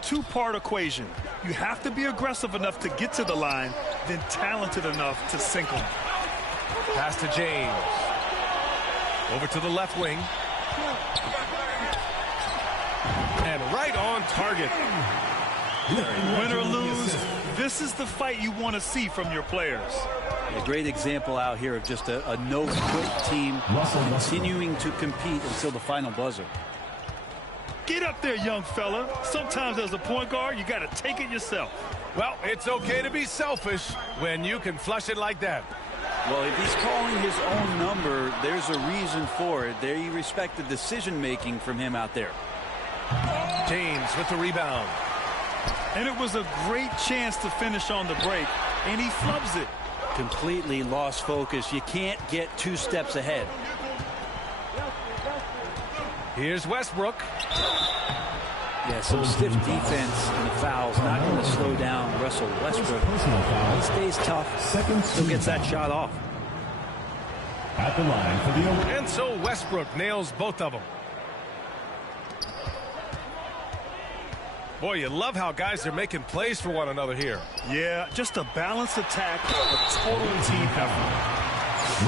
Two-part equation. You have to be aggressive enough to get to the line, then talented enough to sink them. Pass to James. Over to the left wing. And right on target. Win or lose, this is the fight you want to see from your players. A great example out here of just a no-quit team continuing to compete until the final buzzer. Get up there, young fella. Sometimes as a point guard, you got to take it yourself. Well, it's okay to be selfish when you can flush it like that. Well, if he's calling his own number, there's a reason for it. There you respect the decision-making from him out there. James with the rebound. And it was a great chance to finish on the break, and he flubs it. Completely lost focus. You can't get 2 steps ahead. Here's Westbrook. Yeah, some stiff defense and the fouls not going to slow down Russell Westbrook. He stays tough, still gets that shot off. At the line for the open. And so Westbrook nails both of them. Boy, you love how guys are making plays for one another here. Yeah, just a balanced attack, a total team effort.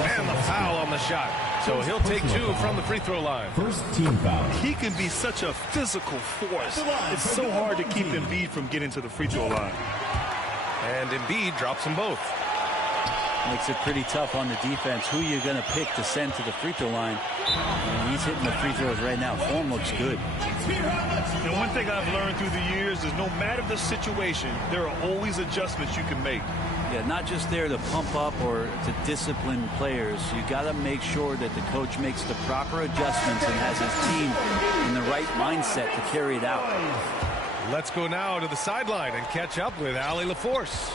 And the foul on the shot. So he'll take 2 from the free throw line. First team foul. He can be such a physical force. It's so hard to keep Embiid from getting to the free throw line. And Embiid drops them both. Makes it pretty tough on the defense. Who you're going to pick to send to the free throw line. And he's hitting the free throws right now. Form looks good. And one thing I've learned through the years is no matter the situation, there are always adjustments you can make. Yeah, not just there to pump up or to discipline players. You got to make sure that the coach makes the proper adjustments and has his team in the right mindset to carry it out. Let's go now to the sideline and catch up with Allie LaForce.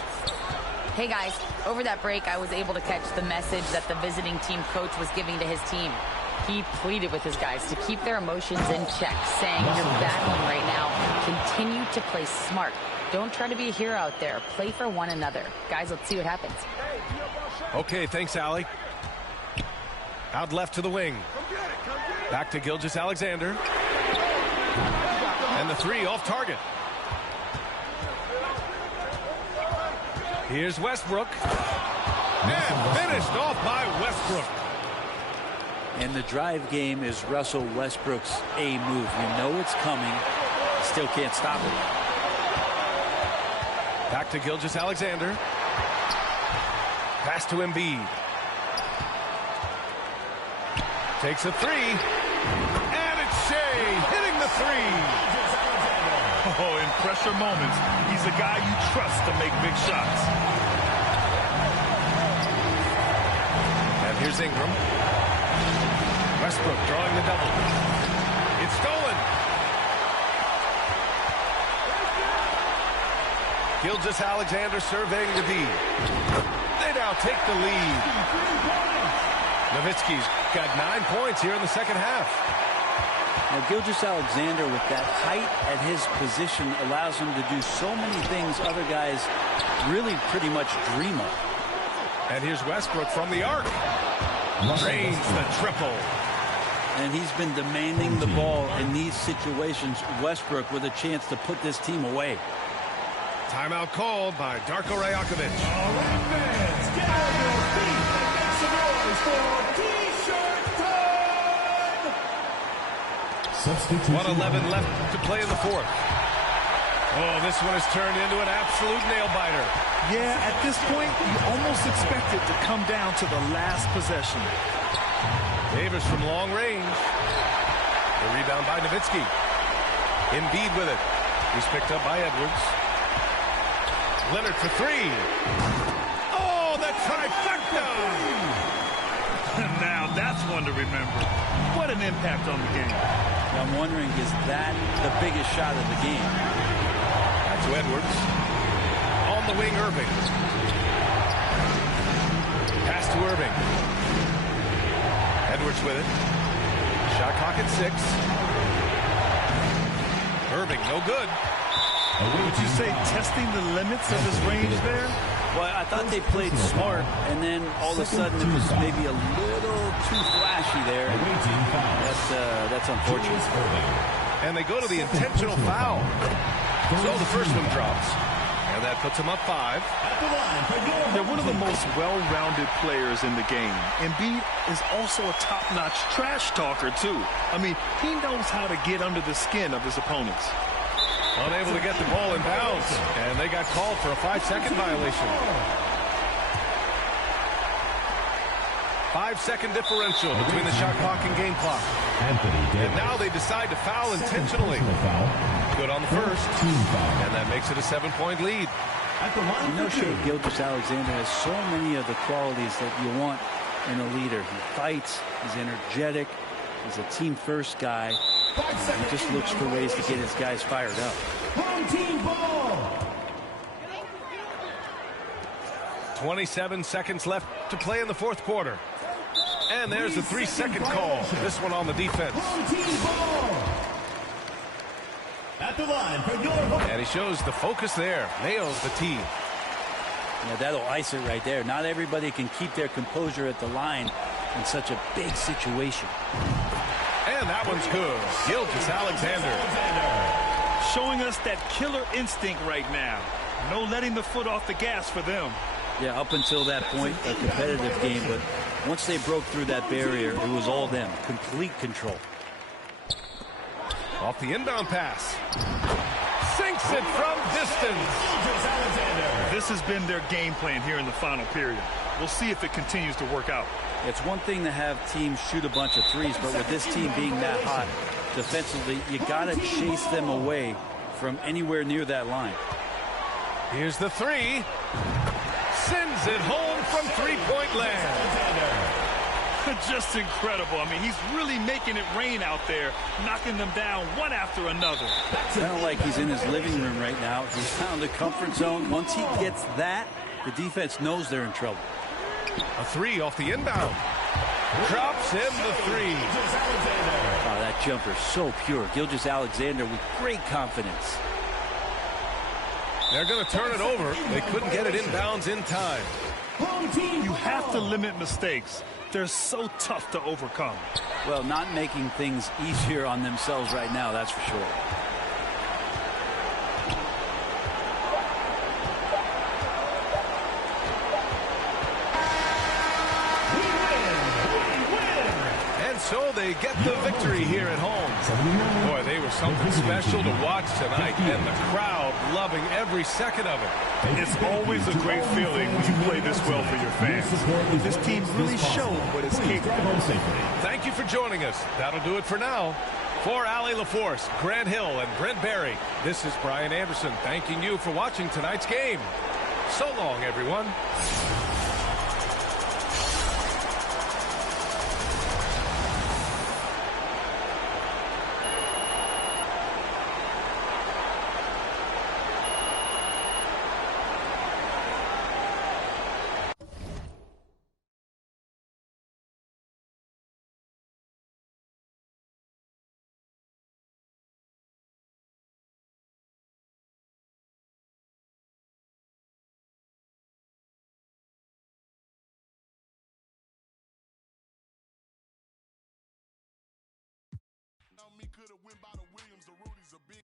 Hey guys, over that break I was able to catch the message that the visiting team coach was giving to his team. He pleaded with his guys to keep their emotions in check, saying, "You're battling right now. Continue to play smart. Don't try to be a hero out there. Play for one another." Guys, let's see what happens. Okay, thanks, Allie. Out left to the wing. Back to Gilgeous-Alexander. And the 3 off target. Here's Westbrook. And finished off by Westbrook. And the drive game is Russell Westbrook's A move. You know it's coming. Still can't stop it. Back to Gilgeous-Alexander. Pass to Embiid. Takes a 3. And it's Shea hitting the 3. Oh, in pressure moments, he's a guy you trust to make big shots. And here's Ingram. Westbrook drawing the double. It's stolen. Gilgeous-Alexander surveying the D. They now take the lead. Nowitzki's got 9 points here in the second half. Now, Gilgeous-Alexander, with that height at his position, allows him to do so many things other guys really pretty much dream of. And here's Westbrook from the arc. Drains the triple. And he's been demanding the ball in these situations. Westbrook with a chance to put this team away. Timeout called by Darko Rajakovic. All right, fans, get on your feet and make some noise for T-shirt time! Substitution. 1:11 left to play in the fourth. Oh, this one has turned into an absolute nail-biter. Yeah, at this point, you almost expect it to come down to the last possession. Davis from long range. The rebound by Nowitzki. Embiid with it. He's picked up by Edwards. Leonard for 3. Oh, the trifecta! Now that's one to remember. What an impact on the game. I'm wondering, is that the biggest shot of the game? Back to Edwards. On the wing, Irving. to Irving. Edwards with it. Shot clock at 6. Irving, no good. Would you say testing the limits of his range there? Well, I thought they played smart, and then all of a sudden it was maybe a little too flashy there. That's unfortunate. And they go to the intentional foul. So the first one drops. And that puts him up 5. They're one of the most well-rounded players in the game. Embiid is also a top-notch trash talker, too. I mean, he knows how to get under the skin of his opponents. Unable to get the ball in bounds. And they got called for a 5-second violation. 5-second differential between the shot clock and game clock. And now they decide to foul intentionally. Good on the first. And that makes it a 7-point lead. You know, Shea Gilgeous-Alexander has so many of the qualities that you want in a leader. He fights, he's energetic, he's a team-first guy. He just looks for ways to get his guys fired up. Home team ball. 27 seconds left to play in the fourth quarter. And there's a 3-second call. This one on the defense. Home team ball. At the line for your home. And he shows the focus there. Nails the tee. Yeah, that'll ice it right there. Not everybody can keep their composure at the line in such a big situation. And that one's good. Gilgeous-Alexander. Showing us that killer instinct right now. No letting the foot off the gas for them. Yeah, up until that point, a competitive game. But once they broke through that barrier, it was all them. Complete control. Off the inbound pass. Sinks it from distance. This has been their game plan here in the final period. We'll see if it continues to work out. It's one thing to have teams shoot a bunch of threes, but with this team being that hot defensively, you got to chase them away from anywhere near that line. Here's the 3. Sends it home from three-point land. Just incredible. I mean, he's really making it rain out there, knocking them down one after another. Kind of like he's in his living room right now. He's found a comfort zone. Once he gets that, the defense knows they're in trouble. A 3 off the inbound. Drops in the 3. Oh, that jumper so pure. Gilgeous-Alexander with great confidence. They're going to turn it over. They couldn't get it inbounds in time. You have to limit mistakes. They're so tough to overcome. Well, not making things easier on themselves right now, that's for sure. So they get the victory here at home. Boy, they were something special to watch tonight, and the crowd loving every second of it. It's always a great feeling when you play this well for your fans. This team really showed what it's capable of. Thank you for joining us. That'll do it for now. For Allie LaForce, Grant Hill, and Brent Barry, this is Brian Anderson thanking you for watching tonight's game. So long, everyone. Me could have went by the Williams, the Rudy's a big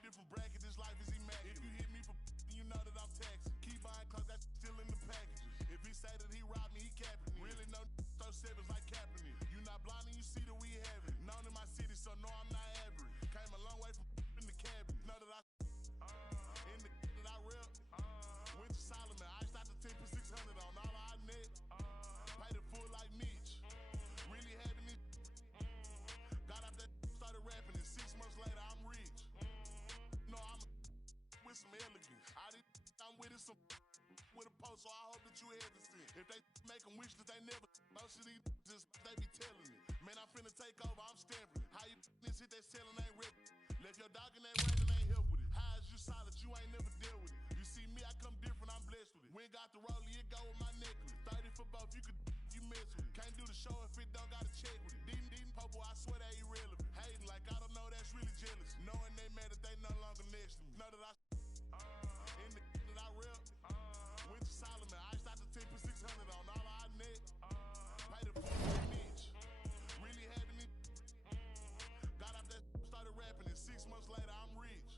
different bracket. This life is immaculate. If you hit me for you know that I'm taxing. Keep buying cause that's still in the packages. If he say that he robbed me, he capping me. Really no throw sevens like Kaepernick. You not blind and you see that we have it. Known in my city, so no I'm not average. Came a long way from in the cabinet. Know that I in the that I rep. Went to Solomon. I shot the 10 for 600 on all I net. Paid it full like Mitch. Really having it. Got out that started rapping and 6 months later I'm rich. No, I'm with some elegance. I'm with it some with a post, so I hope that you hesitant. If they make them wish that they never most of these just they be telling it. Man, I'm finna take over, I'm stamping it. How you this hit that selling ain't rip. Left your dog in that rain and ain't help with it. How is you solid, you ain't never dealt with it. You see me, I come different, I'm blessed with it. We ain't got the rollie, it go with my necklace. 30 for both. You could you miss me. Can't do the show if it don't got a check with it. Dean Popo, I swear they irrelevant. Hating like I don't know, that's really jealous. Knowing they mad that they no longer next to me. Know that I in the that I rep. Went to Solomon, I shot the 10 for 600 on all our net. Paid the full inch. Really had me. Got out that started rapping, and 6 months later I'm rich.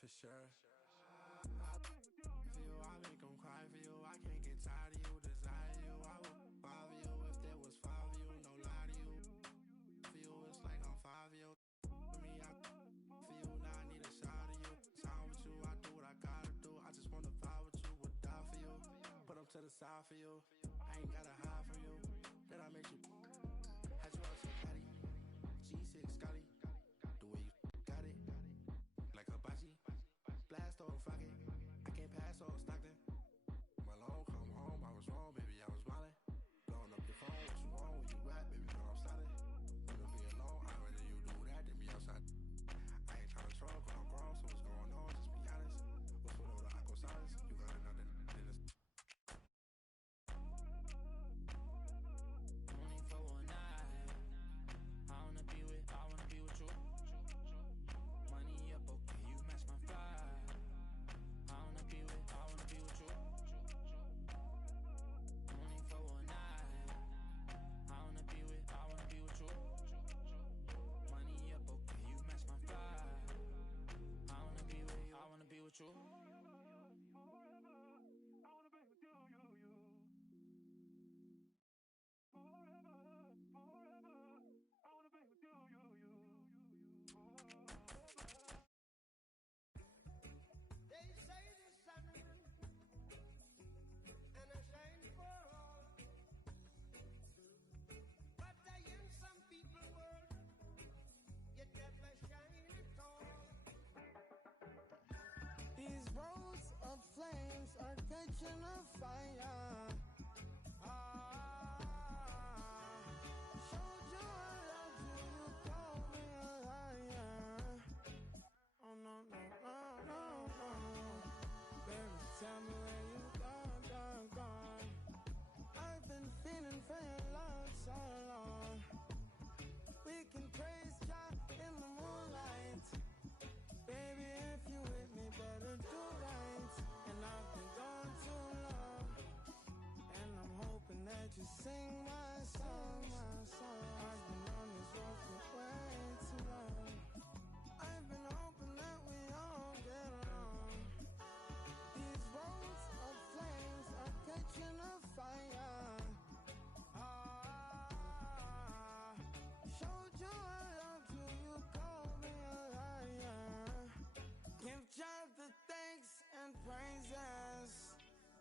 For sure. For you, I make them cry for you. I can't get tired of you, desire you. I would five of you if there was 5 of you, no lie to you. For you, it's like I'm 5 of you. For me, for you, now I need a shot of you. Sound with you, I do what I gotta do. I just wanna vibe with you, would die for you. Put them to the side for you. I ain't gotta hide from you. Then I make you. Had you out your body. G6 Scotty. The way you got it. Like hibachi. Blast on Friday. I can't pass on Stockton. Malone come home, I was catching a fire. Showed you I loved you, you called me a liar. Oh no, no, no, no, no. Baby, tell me where you gone. I've been feeling for your love so long. We can praise God in the moonlight. Baby, if you with me, better do right. And I've been gone too long, and I'm hoping that you sing my song. I've been on this road for way too long. I've been hoping that we all get along. These roads of flames are catching a fire. Showed you I loved you, you called me a liar. Give God the thanks and praises.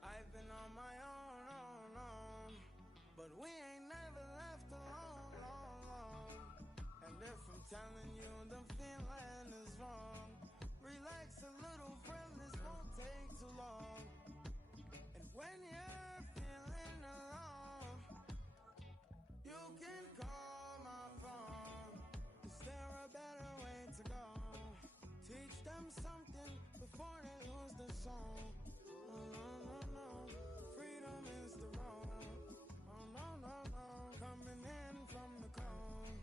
I've been on my own, but we ain't never left alone. And if I'm telling you the feeling is wrong, relax a little, friend, this won't take too long. And when you're feeling alone, you can call my phone. Is there a better way to go? Teach them something before they lose the song. Oh no, no, no, freedom is the road. Oh no, no, no, coming in from the cold.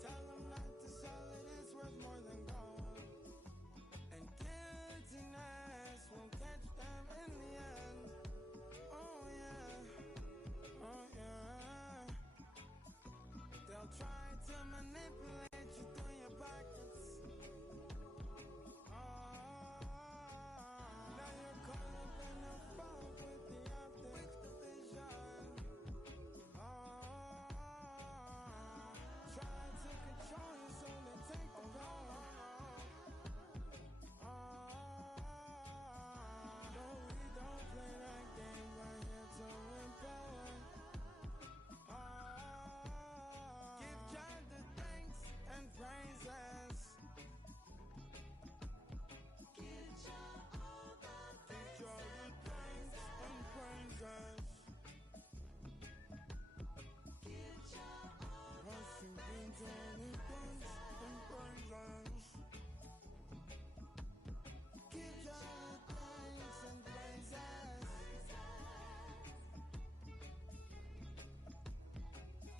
Tell them not to sell it, it's worth more than gold. And guiltiness will catch them in the end. Oh yeah, oh yeah. They'll try to manipulate you through your pockets. Now you're caught up in the fog with the optics, the vision. Try to control you so they take the power. No, we don't play that game, we're here to empower. Give God the thanks and praises. Give God all the thanks and praises. Give God all the thanks and praises. Give God thanks and praises. Give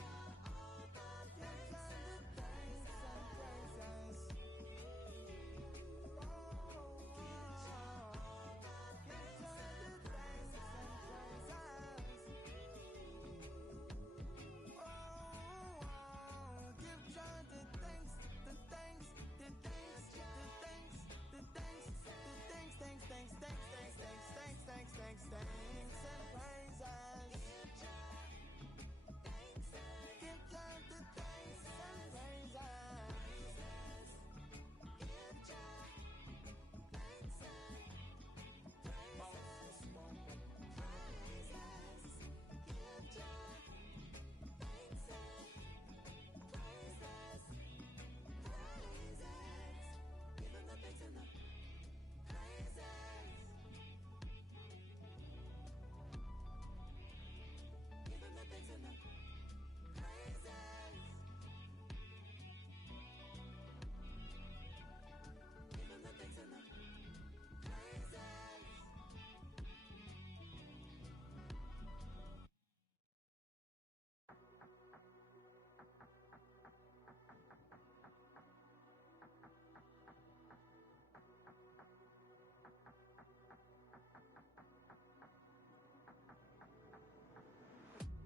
God all the thanks and praises.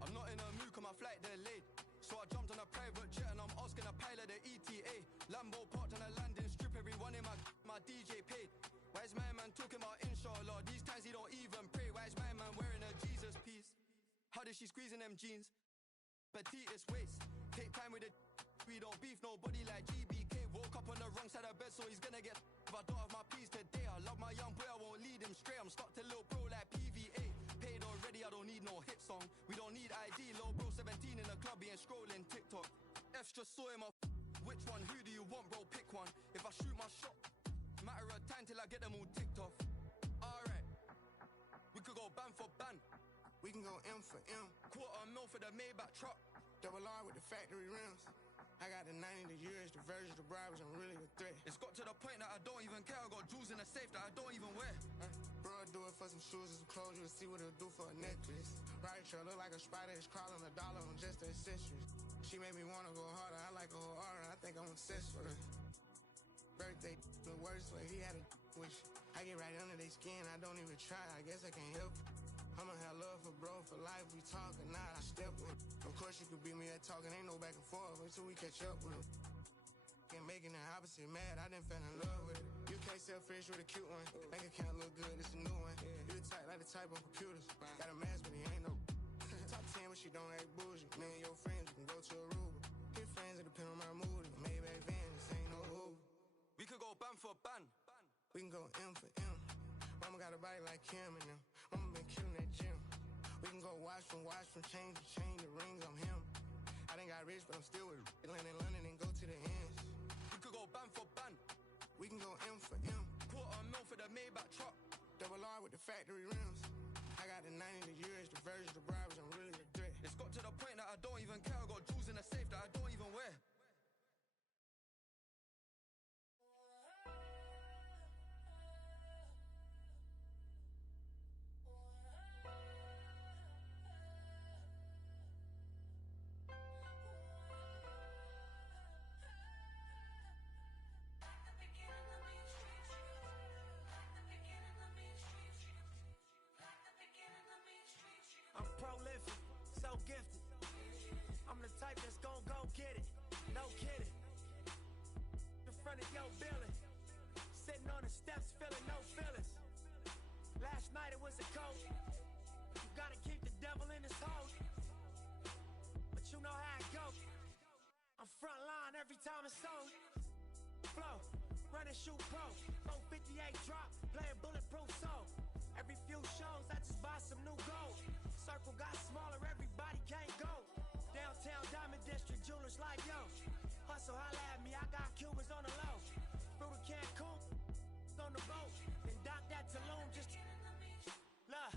I'm not in a mood 'cause my flight delayed, so I jumped on a private jet and I'm asking a pilot the ETA. Lambo parked on a landing strip, everyone in my DJ paid. Why is my man talking about inshallah? These times he don't even pray. Why is my man wearing a Jesus piece? How did she squeeze in them jeans? Petite's waist, take time with it. We don't beef nobody like GBK. Woke up on the wrong side of bed, so he's gonna get if I don't have my peas today. I love my young boy, I won't lead him straight. I'm stuck to little bro like PVA. Paid already, I don't need no hit song. We don't need ID, little bro 17 in the club, he ain't scrolling TikTok. F's just saw him off. Which one, who do you want, bro? Pick one. If I shoot my shot, matter of time till I get them all ticked off. Alright, could go ban for ban. We can go M for M. $250,000 for the Maybach truck. Double R with the factory rims. I got the 90, the years, the version, the bribes, I'm really a threat. It's got to the point that I don't even care. I got jewels in the safe that I don't even wear. Bro, I do it for some shoes and some clothes. You'll see what it'll do for a necklace. Right, trail look like a spider. It's crawling $1 on just the accessories. She made me wanna go harder. I like a whole aura. I think I'm obsessed with her. Birthday, the worst way. He had a wish. I get right under their skin. I don't even try. I guess I can't help it. I'ma have love for bro for life. We talk or not, I step with him. Of course you could beat me at talking. Ain't no back and forth until we catch up with him. Ain't making the opposite mad. I done fell in love with it. You can't sell fish with a cute one. Bank account look good. It's a new one. You the type like the type on computers. Got a mask, but he ain't no. Top 10, but she don't act bougie. Me and your friends, you can go to Aruba. Get friends, it depend on my mood. Maybach van, this ain't no Uber. We could go ban for ban. We can go M for M. Mama got a body like Kim and them. Mama been killing that gym. We can go watch from chain to chain. The rings, I'm him. I done got rich, but I'm still with land in London and go to the ends. We could go ban for ban. We can go M for M. $250,000 for the Maybach truck. Double R with the factory rims. I got the 90, the years, the version, the bribes, I'm really a threat. It's got to the point that I don't even care. I got jewels in the safe that I don't even wear. I'm prolific, so gifted. I'm the type that's gon' go get it. No kidding. In front of your building. Sitting on the steps, feeling no feelings. Last night it was a cold. You gotta keep the devil in his hole. But you know how it go. I'm front line every time it's on. Flow, run and shoot pro. 458 drop, playing bulletproof soul. Every few shows I just buy some new gold. Circle got smaller, everybody can't go. Downtown Diamond District, jewelers like yo. Hustle, holla at me, I got Cubans on the low. Through the Cancun, on the boat. Then dock that Tulum, just love.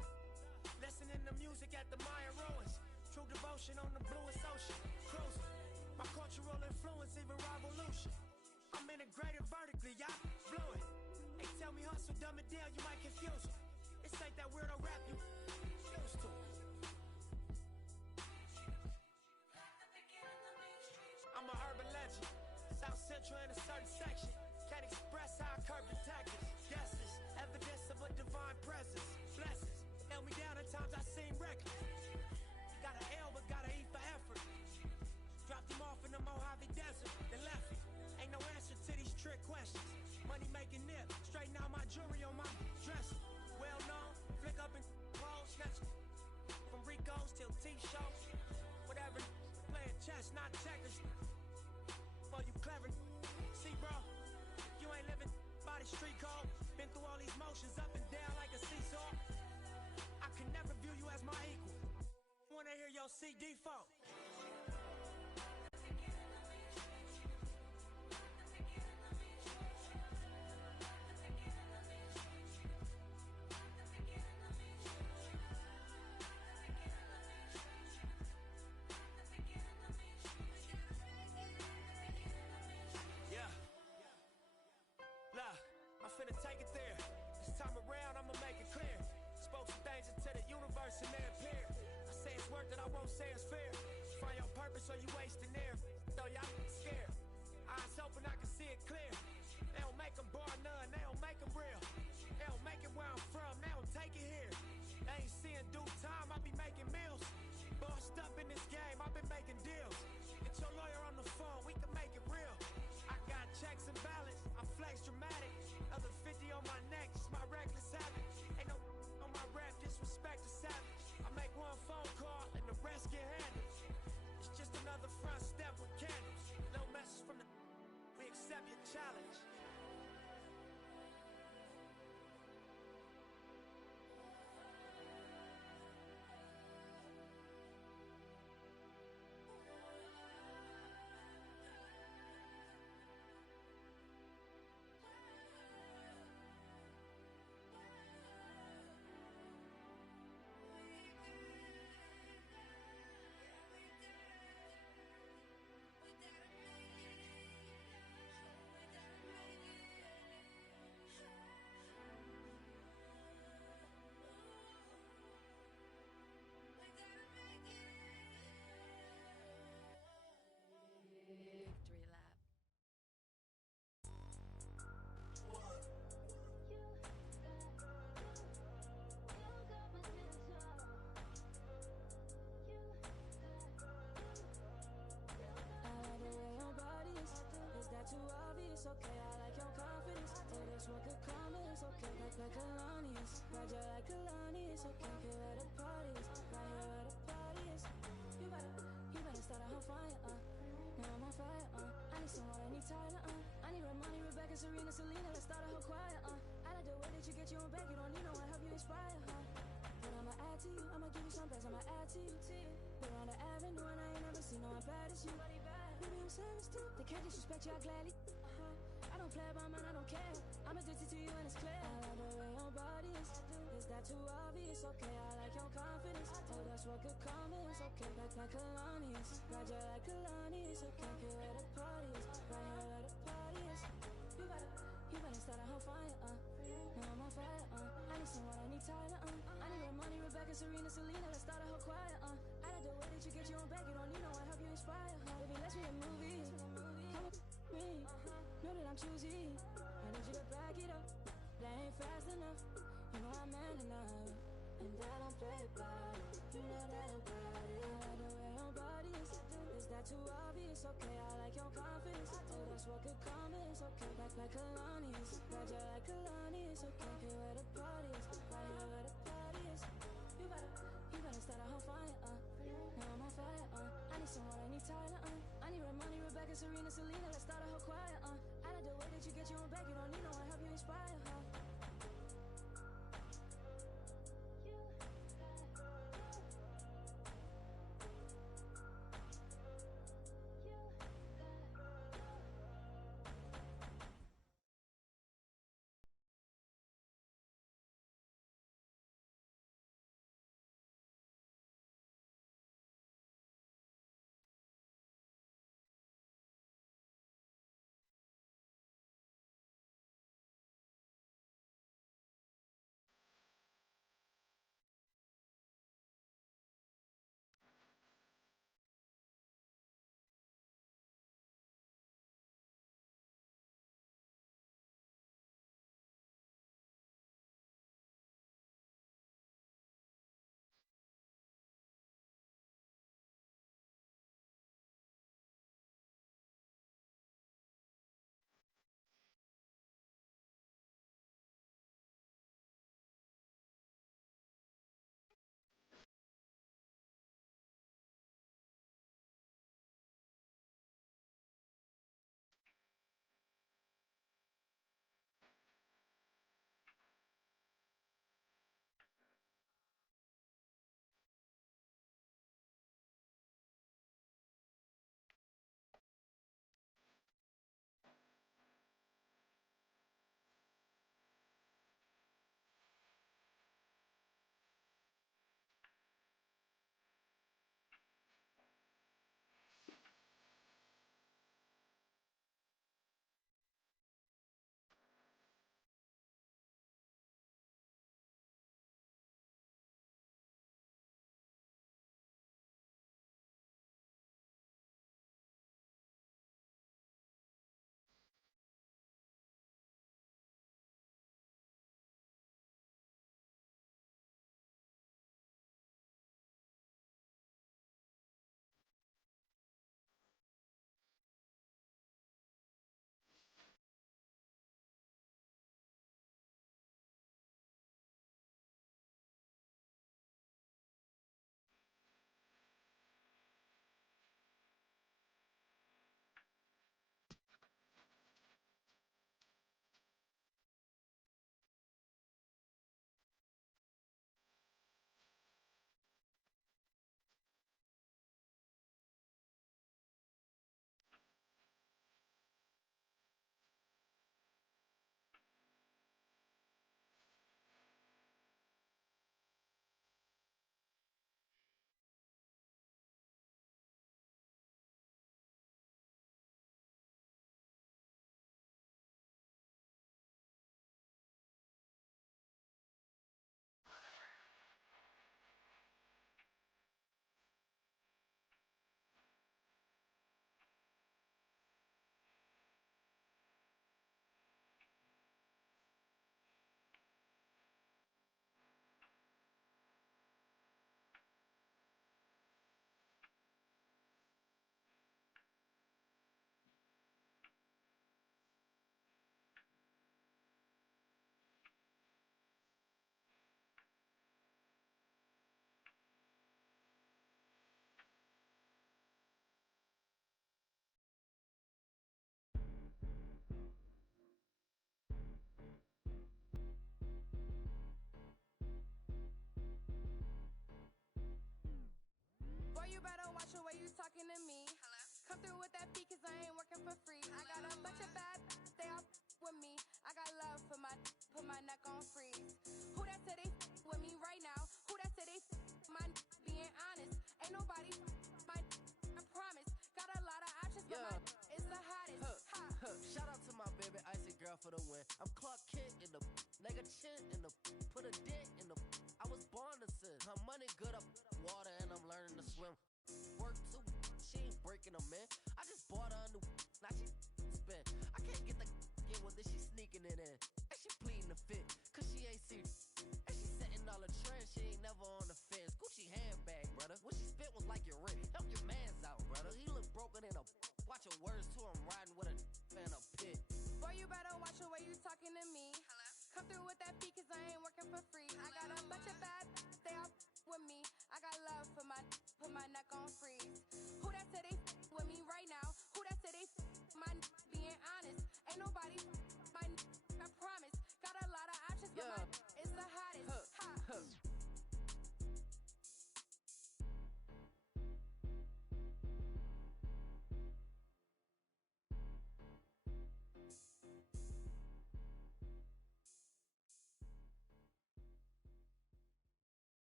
Listening to music at the Mayan ruins. True devotion on the bluest ocean. Cruising, my cultural influence, even revolution. I'm integrated vertically, y'all blew it. They tell me hustle, dumb it down, you might confuse them. This ain't that weirdo rap you used to. I'm a urban legend. South Central in a certain section. Can't express how I curb detectives. Guesses, evidence of a divine presence. Blessings, held me down at times I seem reckless. Got an L but got an E for effort. Dropped him off in the Mojave Desert, then left him. Ain't no answer to these trick questions. Money making nip, straighten out my jewelry on my dresser. Well known, flick up and roll, snatch from Rico's till T-shows. Whatever, playing chess, not checkers. For you clever, see bro, you ain't living by the street code. Been through all these motions up and down like a seesaw. I can never view you as my equal. Wanna hear your CD fault. Finna take it there. This time around, I'ma make it clear. Spoke some things into the universe and they appear. I say it's worth it, I won't say it's fair. Find your purpose or you wasting air. Though y'all scared. Eyes open, I can see it clear. They don't make them bar none, they don't make them real. They don't make it where I'm from, they don't take it here. They ain't seeing due time, I be making meals. Bossed up in this game, I've been making deals. Get your lawyer on the phone, we can make it real. I got checks and balance, I flex dramatic. Other 50 on my neck, it's my reckless habit. Ain't no on my rap, disrespect the savage. I make one phone call and the rest get handled. It's just another front step with candles. No message from the we accept your challenge. Rebecca, Serena, Selena, let's start a whole choir, I like the way that you get your own back, you don't need no one help you inspire, But I'ma add to you, I'ma give you some best, I'ma add to you. We're on the avenue and I ain't never seen no one bad as you. Baby, I'm serious too, they can't disrespect you, I gladly. I don't play about mine, I don't care. I'm addicted to you and it's clear. I like the way your body is that too obvious? Okay, I like your confidence. Oh, that's what could come is okay, like Kalani's. Got you like Kalani's, okay, get where the party is. Right here where the party is. You better start a whole fire, Now I'm on fire, I need someone, I need Tyler, I need Ramoni, Rebecca, Serena, Selena, let's start a whole choir, I like the way that you get your own back, you don't need no one help you inspire, Baby, let's be a movie, come with me, know that I'm choosy, I need you to back it up, that ain't fast enough, you know I'm man enough, and I don't play about it, you know that about it, I like the way your body is that too obvious? Okay, I like your confidence, oh, that's what could come is okay, like Kalani's, got you like Kalani's, okay, here where the party is, right here where the party is, you better start a whole fire, now I'm on fire, I need someone, I need Tyler, I need Ramoni, Rebecca, Serena, Selena, let's start a whole choir, I like the way that you get your own back, you don't need no one help you inspire, talking to me. Hello? Come through with that beat, cause I ain't working for free. I got a bunch of bad, they all with me. I got love for put my neck on freeze. Who that said they with me right now? Who that said they my being honest? Ain't nobody my I promise. Got a lot of options, but my is the hottest. Shout out to my baby icy girl for the win. I'm Clark Kent in the nigga chin in the put a dent in the. I was born to sin. Her money good up water and I'm learning to swim. Work too, she ain't breaking them in. I just bought her a new, now she spin. I can't get the get with it, she sneaking it in. And she pleading the fit, cause she ain't serious. And she setting all the trends, she ain't never on the fence. Gucci handbag, brother. What she spit was like your rent. Help your mans out, brother. He look broken in a. Watch your words too, I'm riding with a in a pit. Boy, you better watch the way you talking to me. Hello? Come through with that beat, cause I ain't working for free. Hello? I got a bunch of bad, they all with me. I got love for put my neck on freeze. Who that said they with me right now? Who that said they my being honest? Ain't nobody my I promise. Got a lot of options, but my is the hottest.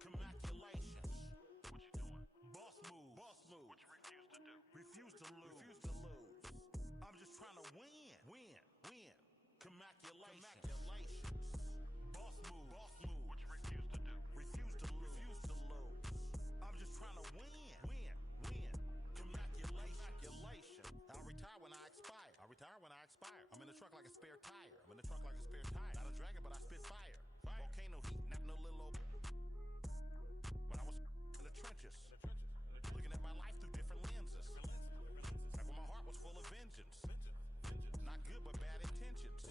Congratulations. What you doing? Boss move. Boss move. What you refuse to do? Refuse to lose. Refuse to lose. I'm just trying to win. Win. Win. Congratulations. Boss move. Boss move. What you refuse to do? Refuse to lose. Refuse to lose. I'm just trying to win. Win. Win. Congratulations. I'll retire when I expire. I'll retire when I expire. I'm in the truck like a spare tire. I'm in the truck like a spare tire. Not a dragon, but I spit fire. Volcano heat, not no little old. When I was in the trenches, looking at my life through different lenses. Back when my heart was full of vengeance. Not good, but bad intentions.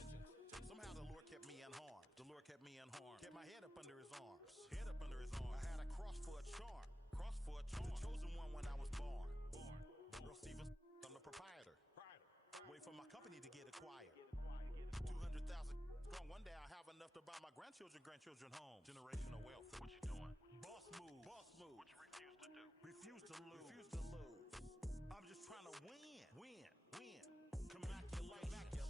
Somehow the Lord kept me unharmed. The Lord kept me unharmed. Kept my head up under his arms. Head up under his arms. I had a cross for a charm. Cross for a charm. The chosen one when I was born. Earl Stevens, I'm the proprietor. Wait for my company to get acquired. 200,000 strong. One day I'll have enough to buy my grandchildren homes. Generational wealth. What you doing? Boss move. Boss move. What you refuse to do? Refuse to lose. Refuse to lose. I'm just trying to win. Win. Win. Congratulations.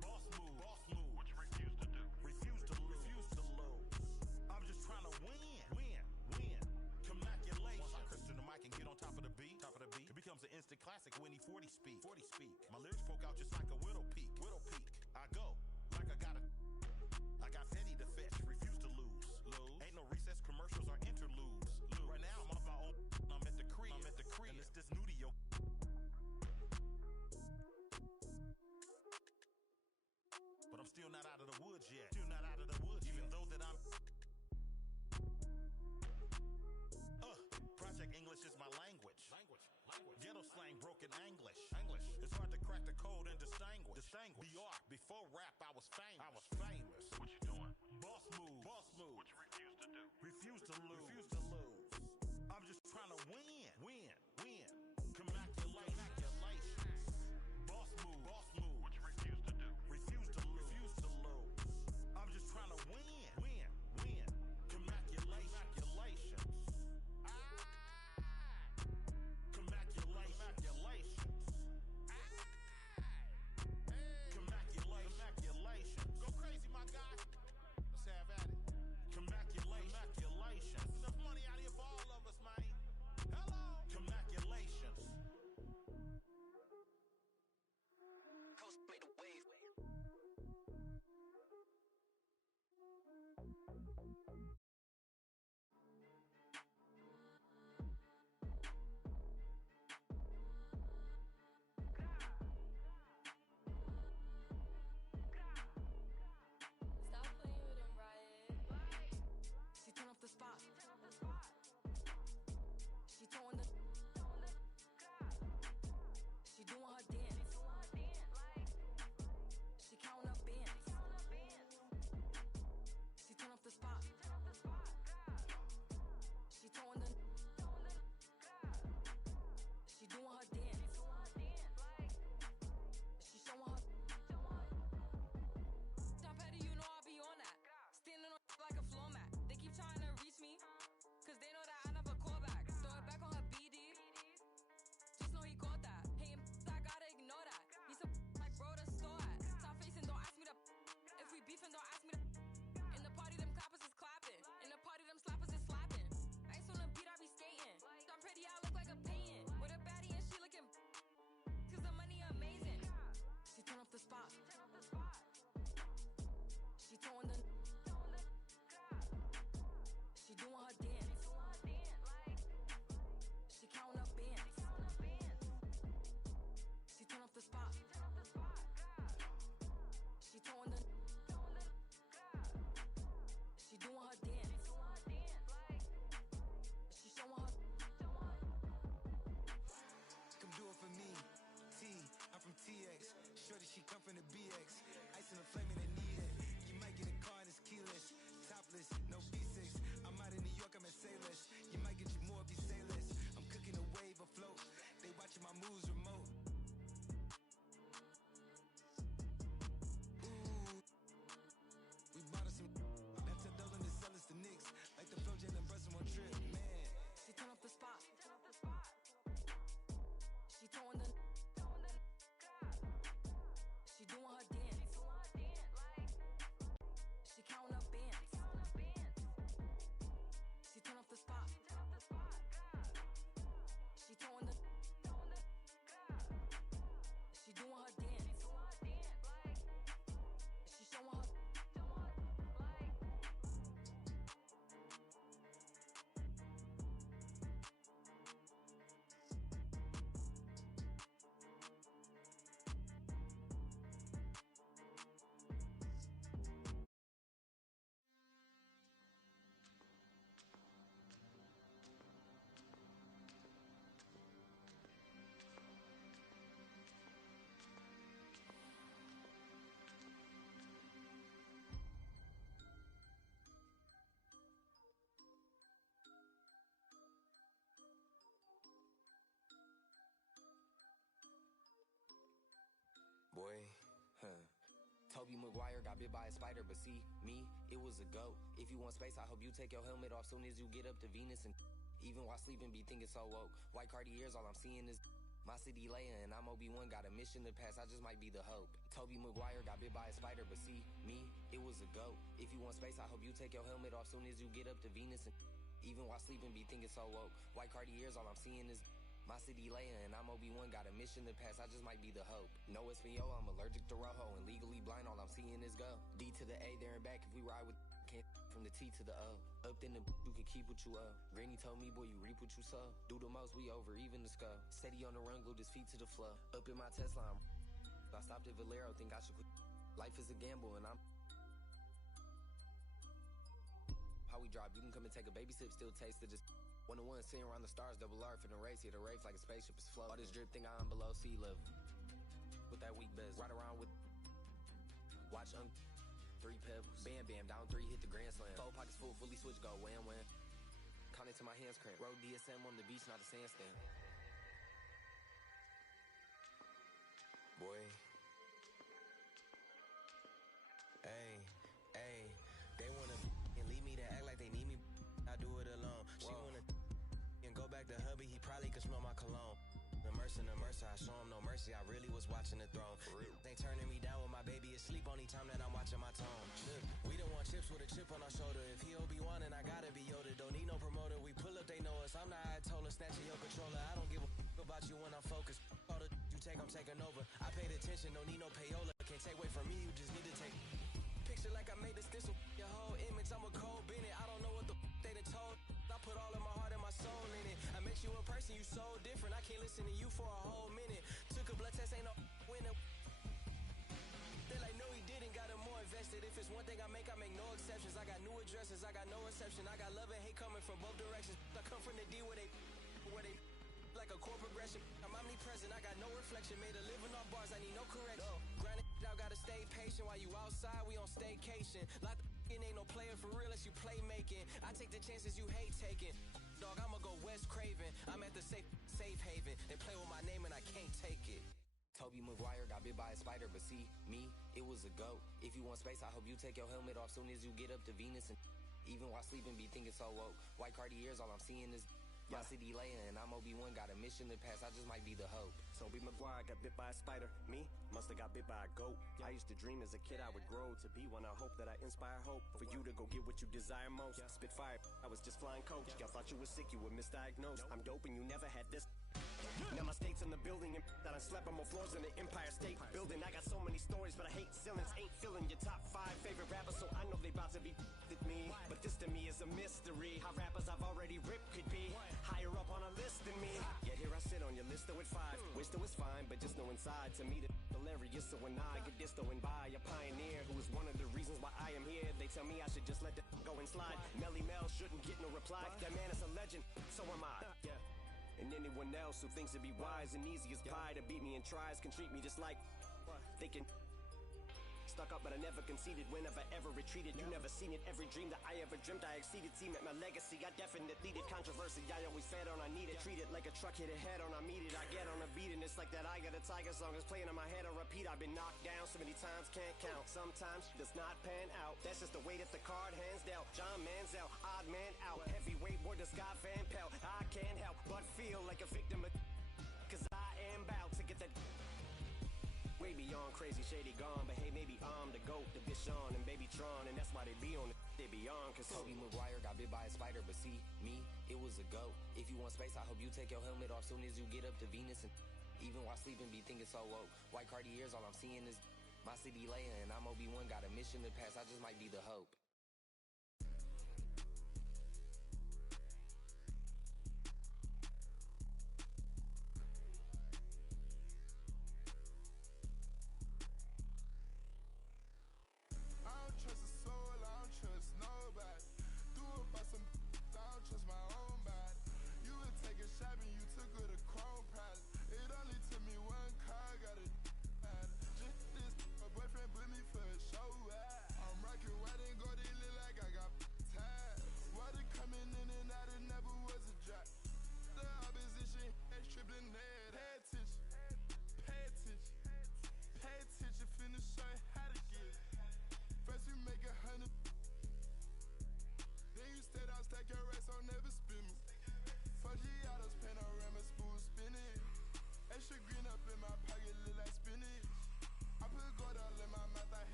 Boss move. Boss move. What you refuse to do? Refuse to lose. Refuse to lose. I'm just trying to win. Win. Win. Congratulations. Once I Christian the mic and get on top of the beat, it becomes an instant classic when he 40 speak. 40 speak. My lyrics poke out just like a widow peak. Widow peak. I go like I got Fetty to fetch. Refuse to lose. Ain't no recess commercials or interludes. Right now I'm off my own. I'm at the crib. And it's this new to your. But I'm still not out of the woods yet. Even though that I'm. Project English is my language. Ghetto slang, broken English. It's hard to crack the code and distinguish. BR, before rap, I was famous. What you doing? Boss move. Boss move. What you refuse to do? Refuse to lose. Refuse to lose. I'm just trying to win. Win. Win. Congratulations. Boss move. Boss move. What you refuse to do? Refuse to lose. Refuse to lose. I'm just trying to win. Win. Win. Congratulations. Congratulations. Go crazy, my guy. Let's have at it. Congratulations. Enough money out here for all of us, man. Hello. Congratulations. Maguire got bit by a spider, but see, me, it was a goat. If you want space, I hope you take your helmet off soon as you get up to Venus. And even while sleeping, be thinking so woke. White Cartiers, all I'm seeing is my city Leia, and I'm Obi-Wan, got a mission to pass, I just might be the hope. Toby Maguire got bit by a spider, but see, me, it was a goat. If you want space, I hope you take your helmet off soon as you get up to Venus. And even while sleeping, be thinking so woke. White Cartiers, all I'm seeing is my city Leia, and I'm Obi-Wan, got a mission to pass, I just might be the hope. No Espanol, I'm allergic to Rojo, and legally blind, all I'm seeing is go. D to the A, there and back, if we ride with can't from the T to the O. Up in the you can keep what you owe. Granny told me, boy, you reap what you sow. Do the most, we over, even the skull. Said he on the run, glued his feet to the floor. Up in my Tesla, I stopped at Valero, think I should quit. Life is a gamble, and I'm how we drop, you can come and take a baby sip, still taste it, just 1-1, sitting around the stars, double R for the race, hit a race like a spaceship is flow. All this drip thing, I'm below sea level. With that weak best, ride around with watch 3 pebbles, bam bam, down 3, hit the grand slam. 4 pockets full, fully switch, go wham wham. Count it to my hands cramp. Road DSM on the beach, not a sandstand. Boy. Hey, they wanna and leave me to act like they need me. I do it alone. She wanna and go back to hubby, he probably could smell my cologne. The mercy, I show him no mercy. I really was watching the throne. They turning me down when my baby is asleep. Only time that I'm watching my tone. Look, we don't want chips with a chip on our shoulder. If he Obi-Wan and I gotta be Yoda. Don't need no promoter. We pull up, they know us. I'm the Ayatollah, snatching your controller. I don't give a about you when I'm focused. All the you take, I'm taking over. I paid attention, don't need no payola. Can't take away from me, you just need to take. Picture like I made this stencil. Your whole image, I'm a cold Bennett. I don't know what the they done told. I put all of my heart and my soul in it. I met you in person, you so different. I can't listen to you for a whole minute. Took a blood test, ain't no winner. They like, no, he didn't, got him more invested. If it's one thing I make no exceptions. I got new addresses, I got no exception. I got love and hate coming from both directions. I come from the D where they like a core progression. I'm omnipresent, I got no reflection. Made a living off bars, I need no correction. Grinding out, gotta stay patient. While you outside, we on staycation. Like ain't no player for real unless you play making. I take the chances you hate taking. Dog, I'ma go West Craven. I'm at the safe haven. They play with my name and I can't take it. Toby Maguire got bit by a spider, but see, me, it was a goat. If you want space, I hope you take your helmet off soon as you get up to Venus. And even while sleeping, be thinking so woke. White Cartiers, all I'm seeing is my city Leia, and I'm Obi-Wan, got a mission to pass, I just might be the hope. Toby Maguire got bit by a spider. Me, musta got bit by a goat. I used to dream as a kid I would grow to be one. I hope that I inspire hope for you to go get what you desire most. Spit fire, I was just flying coach. Y'all thought you were sick, you were misdiagnosed. I'm dope and you never had this. Now my state's in the building and that I slept on more floors than the Empire State Building. I got so many stories, but I hate ceilings. Ain't filling your top 5 favorite rappers, so I know they about to be with me. But this to me is a mystery. How rappers I've already ripped could be higher up on a list than me. Yet here I sit on your list with 5. Wish though it's fine, but just know inside to me the hilarious. So when I get this and by a pioneer who is one of the reasons why I am here, they tell me I should just let the go and slide. Melly Mel shouldn't get no reply. That man is a legend, so am I. And anyone else who thinks it'd be wise and easy as pie to beat me and tries can treat me just like thinking. Stuck up, but I never conceded whenever ever retreated. You never seen it, every dream that I ever dreamt I exceeded. Seem at my legacy, I definitely did controversy. I always fed on, I need it. Treat it like a truck hit a head on, I meet it. I get on a beat and it's like that I got a tiger song is playing in my head. I repeat, I've been knocked down so many times, can't count. Sometimes does not pan out. That's just the way that the card hands dealt. John Manziel, odd man out. Heavyweight word to Scott Van Pelt. I can't help but feel like a victim of cause I am about to get that way beyond crazy, shady, gone. But hey, maybe I'm the GOAT, the Bishon and Baby Tron, and that's why they be on the they be on. Cause Toby Maguire got bit by a spider, but see, me, it was a goat. If you want space, I hope you take your helmet off soon as you get up to Venus. And even while sleeping, be thinking so woke. White Cartiers, all I'm seeing is my city Leia, and I'm Obi-Wan, got a mission to pass, I just might be the hope. I'm rockin' white and gold.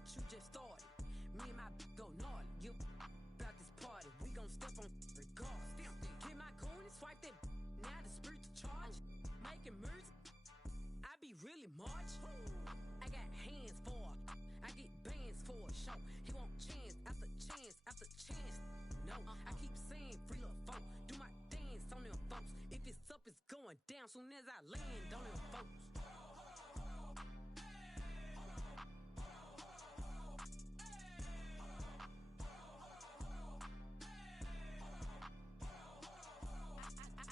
what you just started. Me and my go gnarly. You about this party. We gon' step on regardless. Get my coin and swipe that. Now the spiritual charge. Making moves. I be really march. I got hands for her. I get bands for a show. He want chance after chance after chance. No, I keep saying free little folk. Do my dance on them folks. If it's up, it's going down soon as I land on them folks.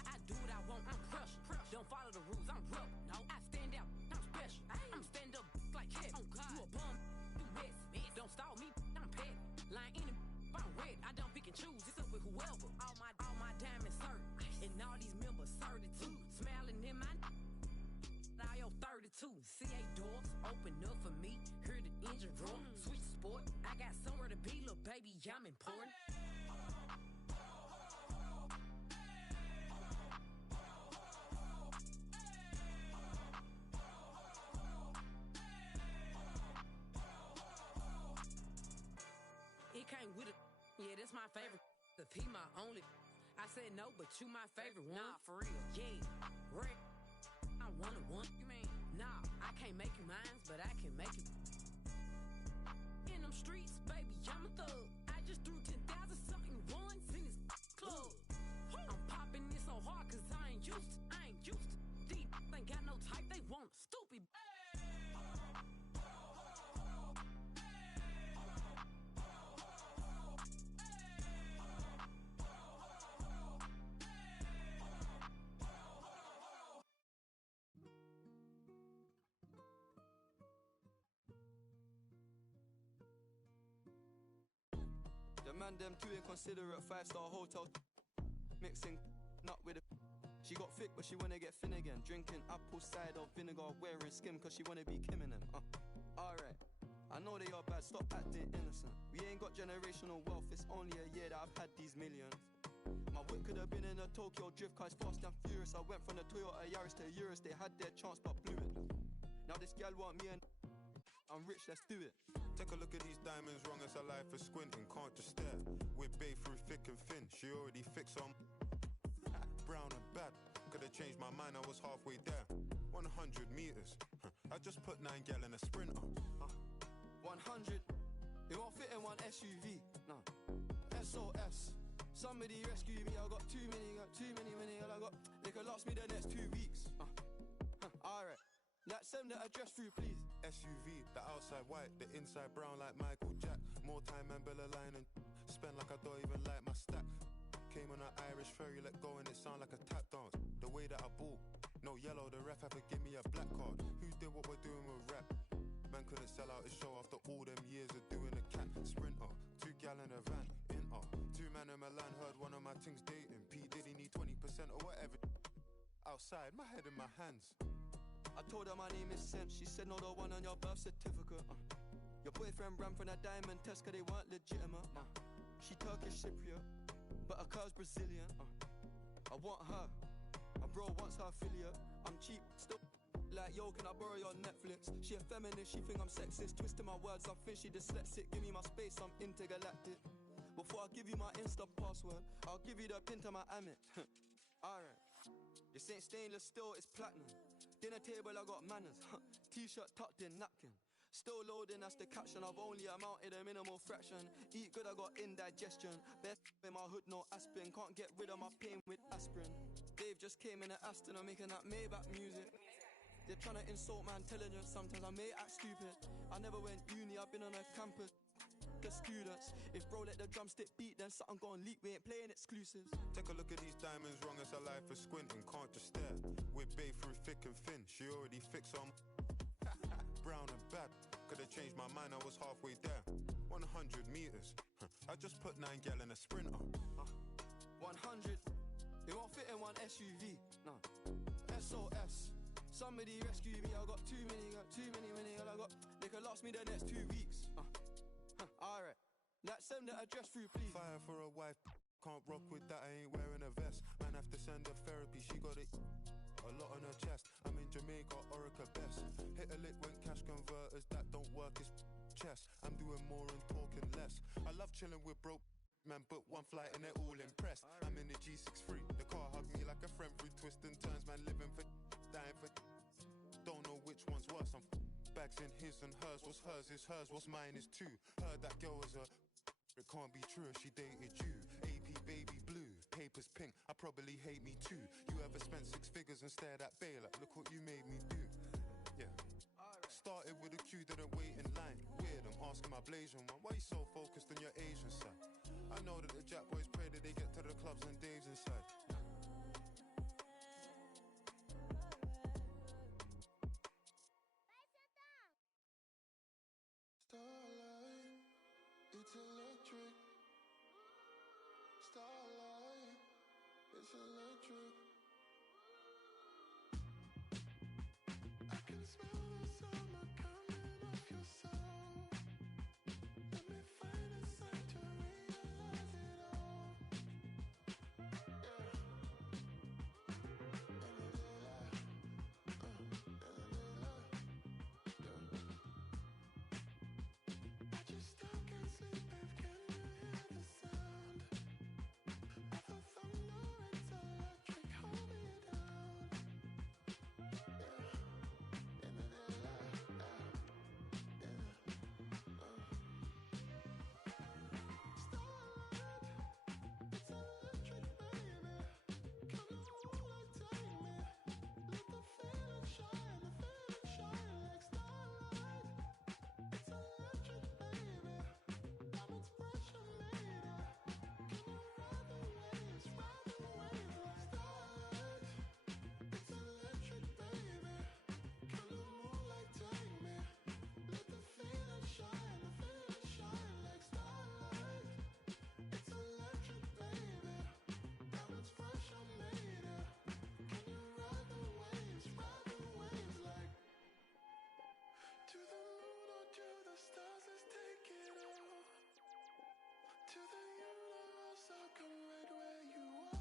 I do what I want, I'm crushing. Don't follow the rules, I'm rough. No, I stand out, I'm special. I'm stand up like head. Oh God, you a bum, you mess. Don't stall me, I'm pet. Lying in it, I'm red. I don't pick and choose, it's up with whoever. All my diamonds served, and all these members served too. Smiling in my now your 32. CA doors open up for me. Hear the engine roar. Switch sport, I got somewhere to be, little baby. I'm important. It came with it. Yeah, that's my favorite. If he my only, I said no, but you my favorite one. Nah, for real. Yeah, Rick. I wanna one. You mean? Nah, I can't make you mine, but I can make it. In them streets, baby, I'm a thug. I just threw 10,000 something ones in this club. I'm popping this so hard 'cause I ain't used to. These ain't got no type, they want stupid. The man them too inconsiderate, 5-star hotel. Mixing nut with a. She got thick but she wanna get thin again. Drinking apple cider vinegar, wearing skim cause she wanna be Kim and them. Alright, I know they are bad, stop acting innocent. We ain't got generational wealth, it's only a year that I've had these millions. My whip could have been in a Tokyo drift car, it's fast and furious. I went from the Toyota Yaris to Urus, they had their chance but blew it. Now this gal want me and I'm rich, let's do it. Take a look at these diamonds, wrong as a life for squinting, can't just stare. We're bae through thick and thin, she already fixed on brown and bad. Could've changed my mind, I was halfway there. 100 meters, I just put 9 gal in a sprinter. 100, it won't fit in one SUV. No, SOS. Somebody rescue me, I got too many, I got. They could last me the next 2 weeks. Alright. Like, send the address through, please. SUV, the outside white, the inside brown like Michael Jack. More time and Bella line and spend like I don't even like my stack. Came on an Irish ferry, let go and it sound like a tap dance. The way that I ball, no yellow, the ref had to give me a black card. Who did what we're doing with rap? Man couldn't sell out his show after all them years of doing a cat sprinter. 2 gal in a van, in 2 man in Milan, heard one of my things dating. P Diddy need 20% or whatever. Outside, my head in my hands. I told her my name is Sem. She said no, the one on your birth certificate. Your boyfriend ran from that diamond test cause they weren't legitimate. She Turkish Cypriot, but her car's Brazilian. I want her, my bro wants her affiliate. I'm cheap, still like yo, can I borrow your Netflix? She a feminist, she think I'm sexist. Twisting my words, I think she dyslexic. Give me my space, I'm intergalactic. Before I give you my Insta password, I'll give you the pin to my Amex. Alright, this ain't stainless steel, it's platinum. Dinner table, I got manners. T-shirt tucked in, napkin. Still loading, that's the caption. I've only amounted a minimal fraction. Eat good, I got indigestion. Best in my hood, no aspirin. Can't get rid of my pain with aspirin. Dave just came in an Aston, I'm making that Maybach music. They're trying to insult my intelligence. Sometimes I may act stupid. I never went uni, I've been on a campus. The students, if bro let the drumstick beat, then something gon' leak. We ain't playing exclusives. Take a look at these diamonds, wrong as a life for squinting, can't just stare. We're bae through thick and thin, she already fixed on brown and bad. Could've changed my mind, I was halfway there. 100 meters, I just put 9 gal in a sprinter. 100, it won't fit in one SUV. No, SOS. Somebody rescue me, I got too many, I got. They could last me the next 2 weeks. Alright, like, send the address through, please. Fire for a wife, can't rock with that, I ain't wearing a vest. Man have to send her therapy, she got it a lot on her chest. I'm in Jamaica, Orica best. Hit a lick when cash converters, that don't work, it's chest. I'm doing more and talking less. I love chilling with broke man, but one flight and they're all impressed. I'm in the G63. The car hugged me like a friend through twists and turns. Man, living for dying for. Don't know which one's worse. I'm bags in his and hers. What's hers is hers. What's mine is too. Heard that girl is a. It can't be true if she dated you. AP baby blue, papers pink. I probably hate me too. You ever spent 6 figures and stared at Bay like, look what you made me do. Yeah. Started with a queue, didn't wait in line. Weird, I'm asking my Blasian one, why you so focused on your Asian side? I know that the Jack boys pray that they get to the clubs and Dave's inside. Starlight, it's electric. Starlight, it's electric. I can smell the summer coming off your soul. Let me find a sign to realize it all. Yeah. I just still can't sleep, babe. Can you hear the sound of the thunder? It's electric. Hold me down. To the universe, I'll come right where you are.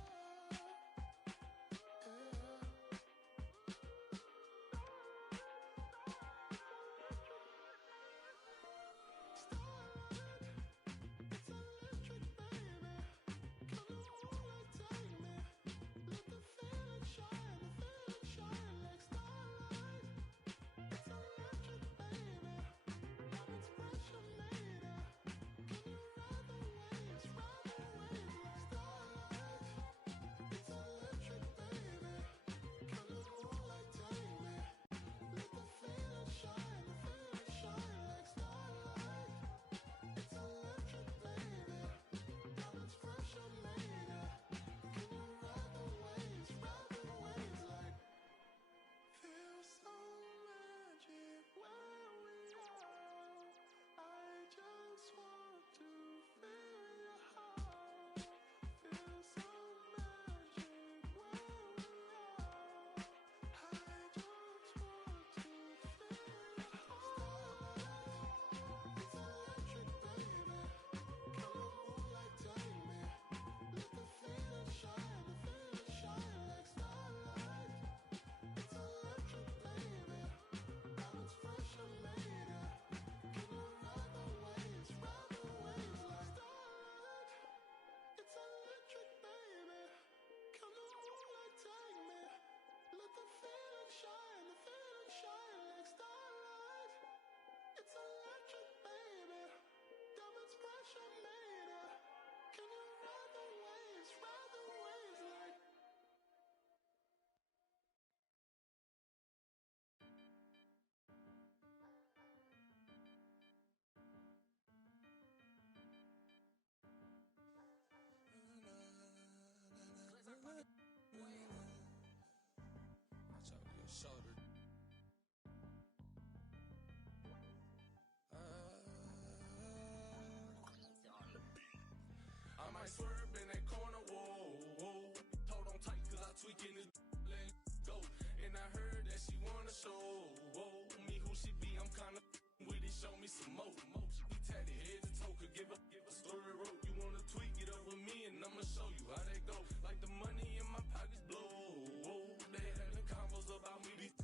I might swerve in that corner, whoa, whoa. Hold on tight, cause I tweaking this let go. And I heard that she wanna show, whoa, me who she be, I'm kinda with it, show me some more. She be tatted head to toe, could give a story rope. You wanna tweak it up with me, and I'ma show you how that go. Like the money in my pockets blow, whoa. They having combos about me, these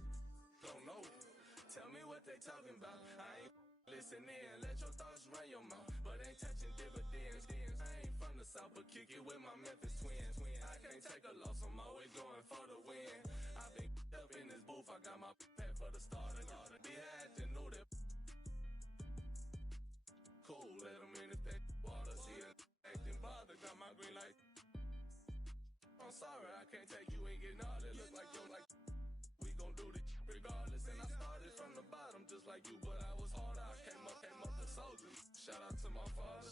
don't know. Tell me what they talking about, I ain't listen. listen in, let your thoughts run your mouth, but ain't touching dividends. I ain't from the south, but kick it with my Memphis twins. I can't take a loss, I'm always going for the win. I've been up in this booth, I got my pet for the starter. Be had to know that cool, let them in if they water. See it acting bother, got my green light. I'm sorry, I can't take you, ain't getting all it. Look like you're like, we gon' do this regardless. And I started from the bottom just like you, but I was harder. I came up the soldiers. Shout out to my father.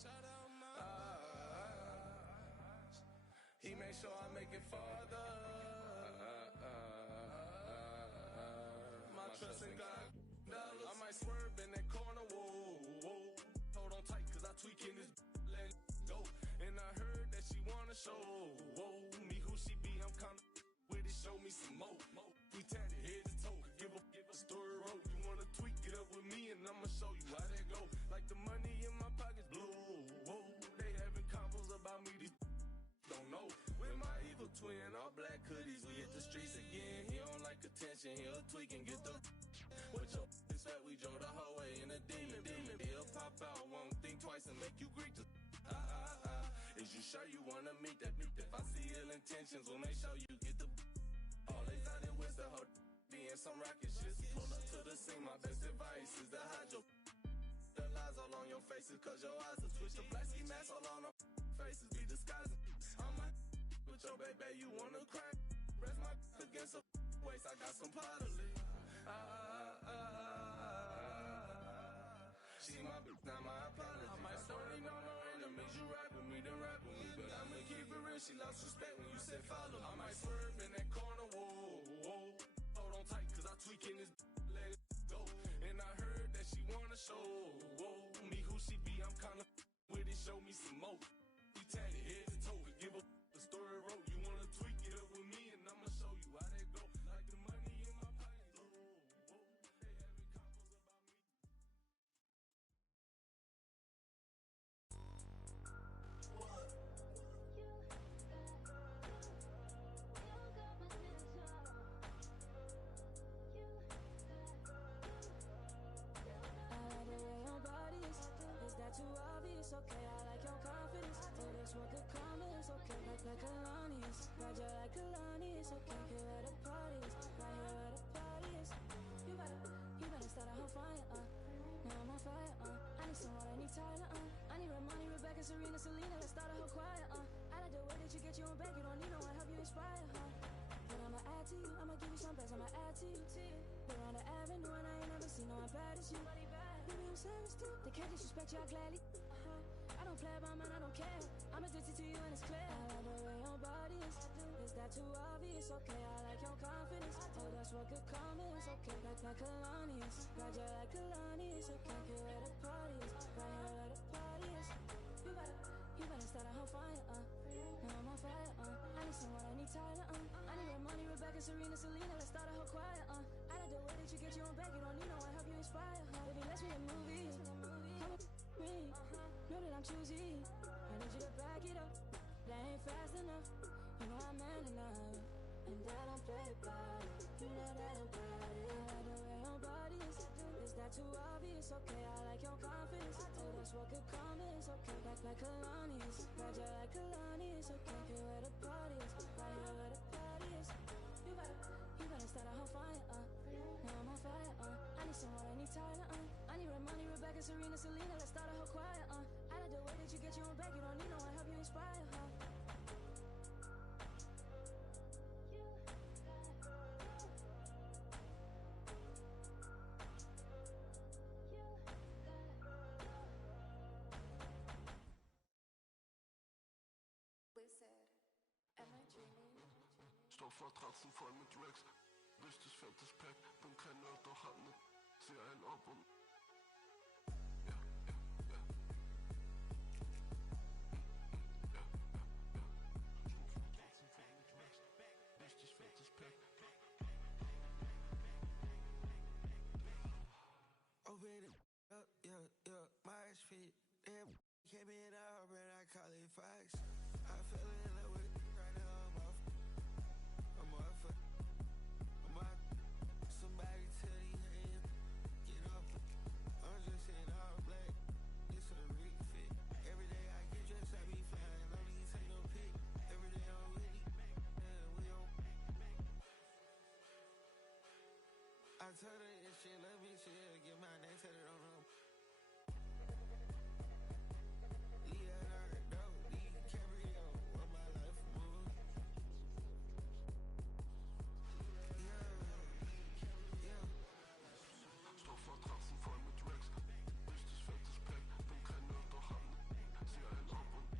He made sure I make it farther. My trust in God. I might swerve in that corner, whoa. Hold on tight, cause I tweaking this, let it go. And I heard that she wanna show, me who she be, I'm kinda with it, show me some more. We tatted head to toe, give a story road. You wanna tweak it up with me and I'ma show you how that go. Like the money in my pockets blue, they having combos about me, these don't know. With my evil twin, all black hoodies, we hit the streets again. He don't like attention, he'll tweak and get the what your expect, we drove the whole way in a demon. He'll pop out, won't think twice and make you greet the Is you sure you wanna meet that? If I see ill intentions, we'll make sure you get the always out in Winston, ho, being some rocket shit. Pull up to the scene, my best advice is to hide your the lies all on your faces, cause your eyes will twitch. The black ski mask all on our faces, be disguising. I'm my with your baby, you wanna cry? Rest my against a waist, I got some pottery. She my bitch, not my apology. I might sorry, no enemies. You rap with me, then rap with me. But I'ma keep it real, she lost respect when you said follow. I might swerve in that corner, whoa. Hold on tight, cause I tweaking this, let it go. And I heard that she wanna show, me who she be, I'm kinda with it, show me some more. We tatted head to toe, give a the story wrote. You wanna tweak it up with me, and I'ma show you how that go. Like the money in my pocket, they having combos about me. Too obvious, okay, I like your confidence. Oh, that's what could come is okay, like Kalani's. Ride you like Kalani's, okay, here where the party is. Right here where the party is. You better start a whole fire, now I'm on fire, I need some water, I need Tyler, I need Ramoni, Rebecca, Serena, Selena, let's start a whole choir, I like the way that you get your own back, you don't need no one, help you inspire, But I'ma add to you, I'ma give you some best, I'ma add to you. We're on the avenue and I ain't never seen no one bad as you. Baby, I'm serious too. They can't disrespect you, I gladly. I don't play about man, I don't care. I'm addicted to you and it's clear. I like the way your body is. Is that too obvious? Okay, I like your confidence. Oh, that's what could come is. Okay, like Kalani's. Ride you like Kalani's. Okay, here where the party is. Right here where the party is. You better start a whole fire, now I'm on fire, I need some water, I need Tyler, I need Ramoni, Rebecca, Serena, Selena, let's start a whole choir, I like the way that you get your own back, you don't need no one, help you inspire, Baby, let's be a movie, come with me, know that I'm choosy, I need you to back it up, that ain't fast enough, you know I'm man enough, and that don't play about it, you know that about it, I like the way your body is that too obvious, okay, I like your confidence, oh, that's what could come is, okay, like Kalani's, ride you like Kalani's, okay, here where the party is, right here where the party is, you better start a whole fire, now I'm on fire, I need some water, I need Tyler, I need Ramoni, Rebecca, Serena, Selena, let's start a whole choir, I like the way that you get your own back, you don't need no one, help you inspire, Stoffvertratzen voll mit Racks, richtig fettes Pack, bin kein Nerd, doch hab ne, zieh einen ab und ja. Richtig fettes Pack. Open it up, yeah, my feet, damn, can't be it out, but I call it facts. I fell in love with right now, I'm off somebody tell you, hey, get up, I'm just saying, I'm I told her if she love me, she'll get my name tatted on her. LiDreke-Cabrio, what my life move. Yeah. Stoffmatratzen voll mit Racks. Richtig fettes Pack, bin kein Nerd, doch hab sie ein ab und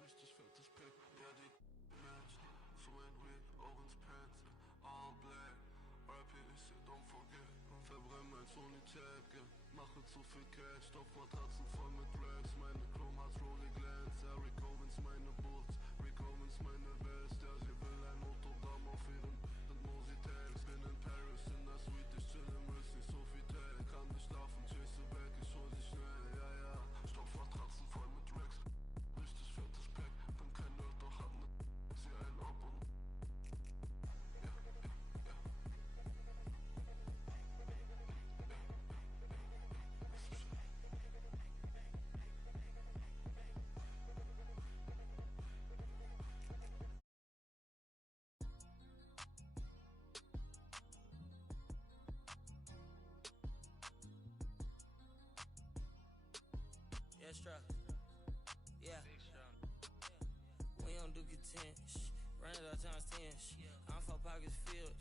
richtig fettes Pack, ja die matcht. So ein Wig, Owens Pants, all black. RP ist hier, don't forget. Verbrenn mein Sony-Tag, yeah. Mache zu viel Cash, Stoffmatratzen voll mit Racks. Meine Chromhards, Rolling Glance, ja, Rick Owens meine Boots, Rick Owens meine West. Ja, sie will ein Autogramm auf ihren sind Mosi-Tags. Bin in Paris, in der Suite, ich chill im Wrist, nicht so viel Tag. Kann nicht schlafen, chase the back, ich hol sie schnell, ja, ja. Stoffmatratzen voll mit Racks. Richtig fettes Pack, bin kein Nerd, doch hab sie ein ab und Yeah, struck. Yeah. We don't do content. Run it all times 10. I'm 4 pockets filled.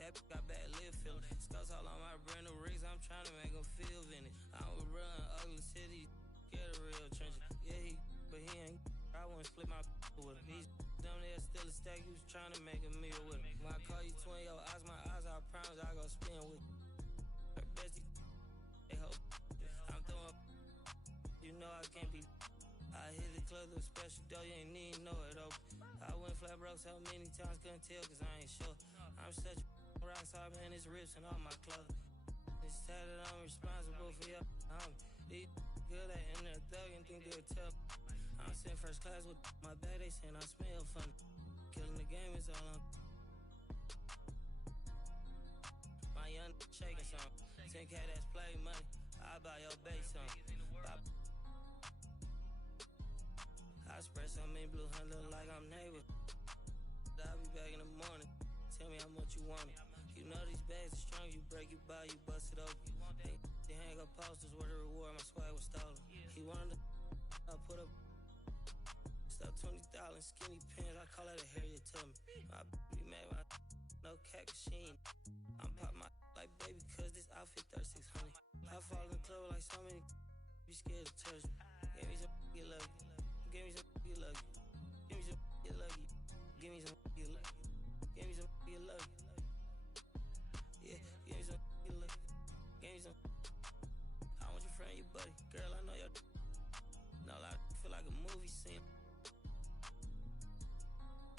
That got bad lip feeling. Skulls all on my brand new rigs. I'm trying to make them feel vintage. I was real in ugly city. Get a real trench. Yeah, but he ain't. I wouldn't split my with him. He's down there still a stack. He was trying to make a meal with him. When I call you twin, your eyes, my eyes, I promise I go spin with you. Her bestie. They hope. I'm throwing. You know I can't be. I hit the club with special dough, you ain't need know it open. I went flat broke so many times, couldn't tell cause I ain't sure. I'm such a rock star, man, it's rips and all my clothes. It's sad that I'm responsible for your these good at in there thugging, think they'll tell. I'm sitting first class with my bag, they saying I smell funny. Killing the game is all on. My young shaking some. 10K that's play money. I buy your base song. I spread some in blue hunt, look like I'm neighbor. I'll be back in the morning. Tell me how much you want it. You know these bags are strong, you break, you buy, you bust it open. They hang up posters where the reward, my swag was stolen. He wanted to I put up stuff 20,000 skinny pants, I call that a Harriet Tubman. My be mad, my no cat machine. I'm pop my like baby, cause this outfit 3600. I fall in the club like so many be scared to touch me. Give me some get lucky. Give me some get lucky. Give me some get lucky. Give me some get lucky. Give me some get lucky. Yeah, give me some get lucky. Give me some. I want your friend, your buddy. Girl, I know your. No, I feel like a movie scene.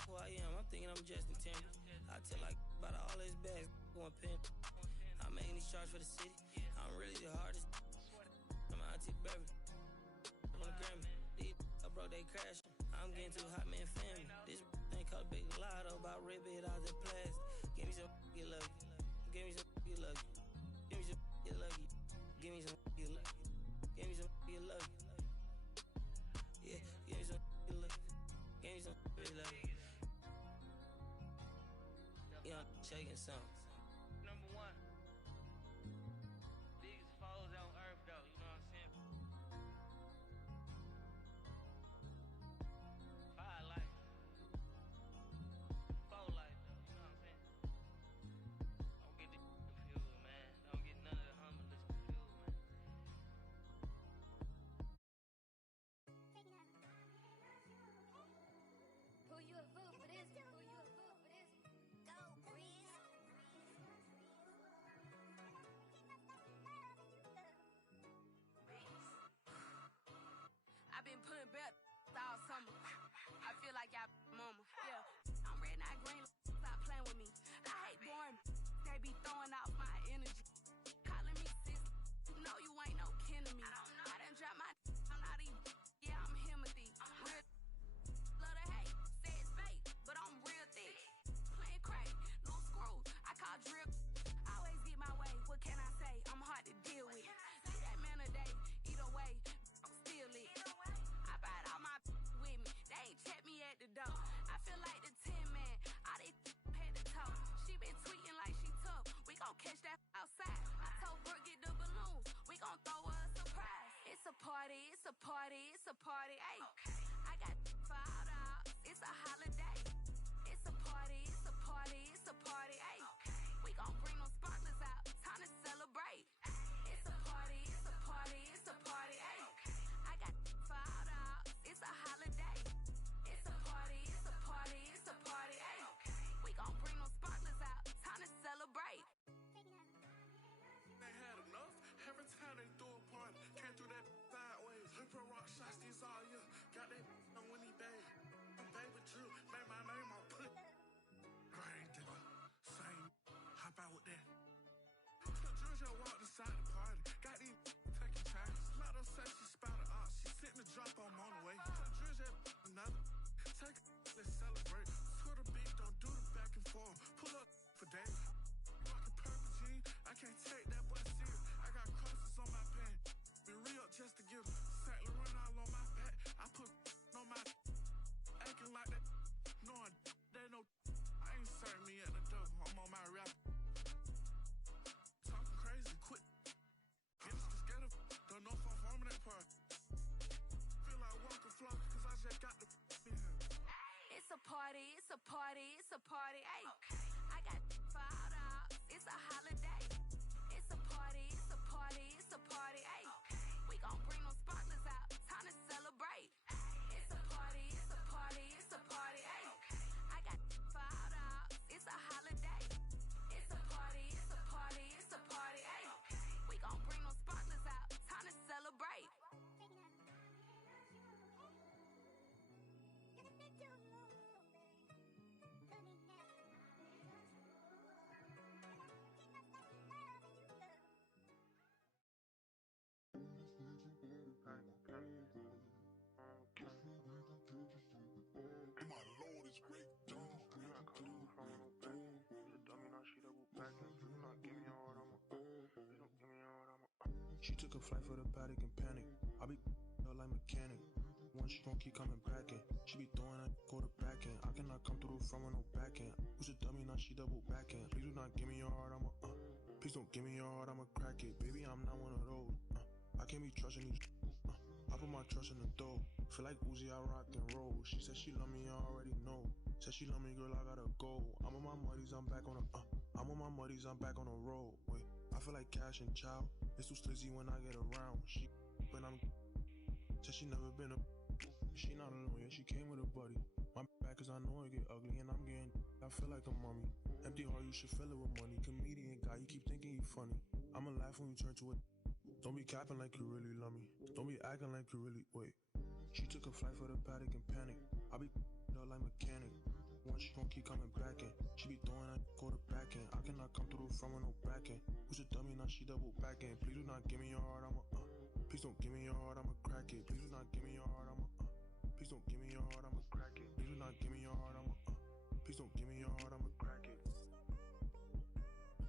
Who I am, I'm thinking I'm Justin Timberlake. I tell like about all his bags, going pin. I'm making these charts for the city. I'm really the hardest. I'm Auntie Beverly. On the Grammy. I broke they crashing. I'm getting too hot, man, family. This thing called Big Lotto about red bit out the plastic. Give me some get lucky. Give me some get lucky. Give me some get lucky. Give me some get lucky. Give me some get lucky. Yeah, give me some get lucky. Give me some get lucky. Yeah, I'm shaking some. Number one. Biggest foes on earth, though. You know what I'm saying? Fire life. Foe life, though. You know what I'm saying? Don't get this confused, man. Don't get none of the humblest confused, man. Who you a fool for this? Who you a fool for this? Go, Breeze. I've been putting back all summer. I feel like y'all mama. Yeah, I'm red, not green. Stop playing with me. I hate boring. They be throwing off my energy. Calling me sis. No, you ain't no kin to me. I done dropped my. I'm not even. Yeah, I'm Timothy. Real. Love to hate. Say it's fake, but I'm real thick. Playing crazy. Loose screws. I call drip. Always get my way. What can I say? I'm hard to deal with. See that man today. Either way, I'm still lit. I bite party, it's a party, it's a party, ayy. I got $5, it's a holiday. It's a party, it's a party, it's a party, ayy. We gon' bring them sparklers out, time to celebrate. It's a party, it's a party, it's a party, ayy. I got $5, it's a holiday. It's a party, it's a party, it's a party, ayy. We gon' bring them sparklers out, time to celebrate. They had enough. Every time they threw a party, came through that sideways. Hyper rock shots these all year. Got that on Winnie Day. Baby Drew, made my name on put. Grain digger, same. Hop out with that. Drew just walked inside the party. Got these taking chances. Let her say she spouted out. She sitting the drop on the way. Drew just another. Take let's celebrate. Twitter beat, don't do the back and forth. Pull up for days. Rockin' purple jeans, I can't take that boy serious. I got crosses on my pants. Be real just to get 'em. Saint Laurent all on my back. I put on my acting like that. Knowing they know I ain't serving me at the door. I'm on my rap. Talking crazy, quit. Gangsters scared of. Don't know if I'm forming that part. Feel like walking floor, cause I just got the in here. It's a party, it's a party, it's a party, ayy. I got $5, it's a holiday. It's a party, it's a party, it's a party, ayy. We gon' bring them sparklers out, time to celebrate. It's a party, it's a party, it's a party, ayy. I got $5, it's a holiday. It's a party, it's a party, it's a party, ayy. We gon' bring them sparklers out, time to celebrate. My Lord is great, dog. She took a flight for the paddock and panic. I be like mechanic. Once she gon' keep coming back in. She be throwing that quarterback in. I cannot come through from with no back end. Who's a dummy, now she double back in. Please do not give me your heart, I'ma Please don't give me your heart, I'ma crack it. Baby, I'm not one of those. I can't be trusting these. I put my trust in the dough. Feel like Uzi, I rock and roll. She said she love me, I already know. Said she love me, girl, I gotta go. I'm on my muddies, I'm back on the I'm on my muddies, I'm back on the road. Wait, I feel like Cash and Chow. It's too slizzy when I get around. She when I'm said she never been a. She not alone, yeah, she came with a buddy. My back cause I know it get ugly and I'm getting. I feel like a mummy. Empty heart, you should fill it with money. Comedian guy, you keep thinking you funny. I'ma laugh when you turn to it. Don't be capping like you really love me. Don't be acting like you really wait. She took a flight for the paddock and panic. I be like mechanic. Once she gon' keep coming back in. She be throwing that quarterback in. I cannot come through from with no back in. Who's a dummy, now she double back in. Please do not give me your heart, I'ma Please don't give me your heart, I'ma crack it. Please do not give me your heart, I'ma Please don't give me your heart, I'ma crack it. Please do not give me your heart, I'ma Please don't give me your heart, I'ma crack it.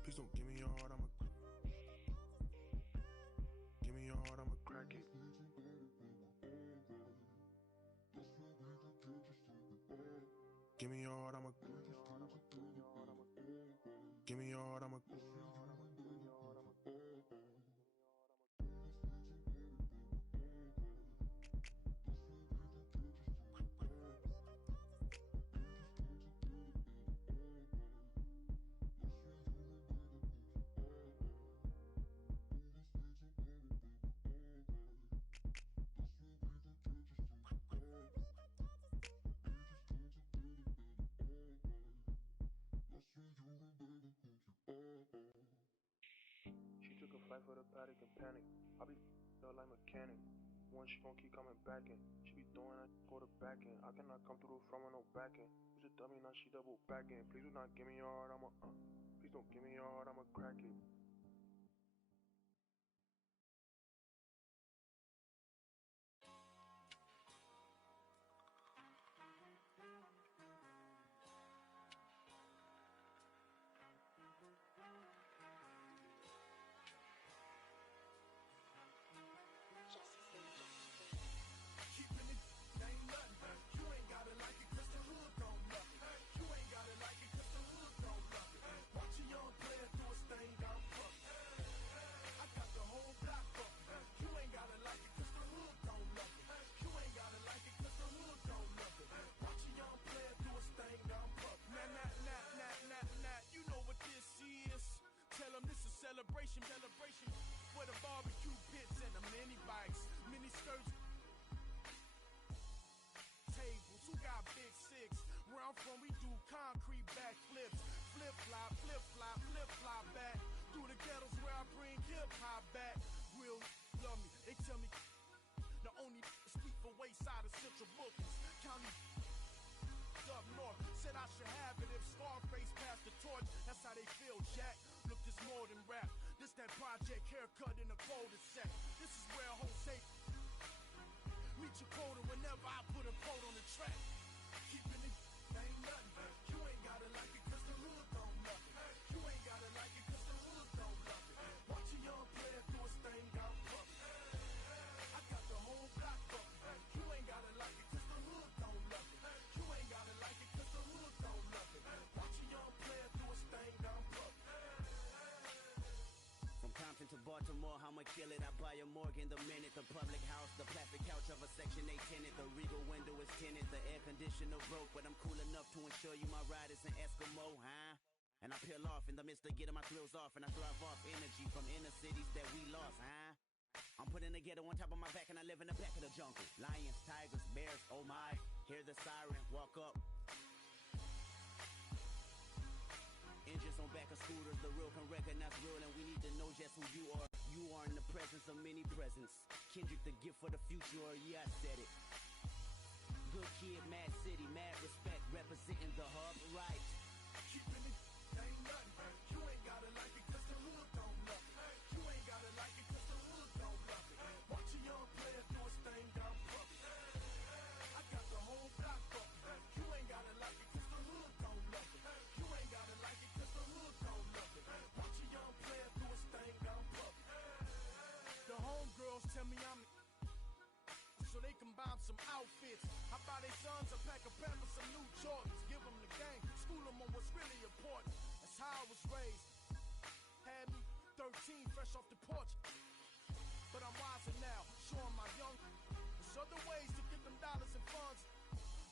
Please don't give me your heart, I'ma give me your heart, I'ma crack it. Give me your heart, I'ma give me your heart, I'ma She took a flight for the paddock and panic. I be like mechanic. Once she gon' keep coming back in. She be throwing that quarterback in. I cannot come through from with no back in. Who's a dummy, now she double back in. Please do not give me your heart, I'ma Please don't give me your heart, I'ma crack it. Keeping it ain't nothing. You ain't gotta like it 'cause the hood gon' love it. You ain't gotta like it 'cause the hood gon' love it. Watch a young player do his thing, I'm I'm from, we do concrete backflips. Flip flop, flip flop, flip flop back. Through the ghettos where I bring hip hop back. Real love me, they tell me the only speak for wayside of Central Bookings. County up north, said I should have it if Scarface passed the torch. That's how they feel, Jack. Look, this more than rap. This that project haircut in a cul-de-sac. This is where Jose meet your quota whenever I put a quote on the track. Keeping it ain't nothing. You ain't gotta like it cause the hood don't love it. You ain't gotta like it cause the hood don't love it. Watch a young player do his thing out puppet. I got the whole block bucket. You ain't gotta like it cause the hood don't love it. You ain't gotta like it cause the hood don't love it. Watch a young player do his thing down puppet. From Compton to Baltimore, I'ma kill it. I buy a Morgan the minute. The public house, the plastic couch of a Section 8 tenant. The Regal window is tinted. The air conditioner broke, but I'm cool enough to ensure you my ride is an Eskimo, huh? And I peel off in the midst of getting my thrills off, and I thrive off energy from inner cities that we lost, huh? I'm putting the ghetto on top of my back, and I live in the back of the jungle. Lions, tigers, bears, oh my. Hear the siren, walk up. Engines on back of scooters, the real can recognize real, and we need to know just who you are. You are in the presence of many presents. Kendrick, the gift for the future, or yeah, I said it. Good kid, mad city, mad respect, representing the hub, right. Keeping it ain't nothing. You ain't gotta like it cause the hood don't love it. You ain't gotta like it cause the hood don't love it. Watch a young player do his thing down puppet. I got the whole block bucket. You ain't gotta like it cause the hood don't love it. You ain't gotta like it cause the hood don't love it. Watch a young player do his thing down puppet. The homegirls tell me I'm so they can buy them some outfits. I buy their sons a pack of Pampers, some new Jordans. Give them the game, school them on what's really important. That's how I was raised. Had me 13, fresh off the porch. But I'm wiser now, showing my young there's other ways to get them dollars and funds.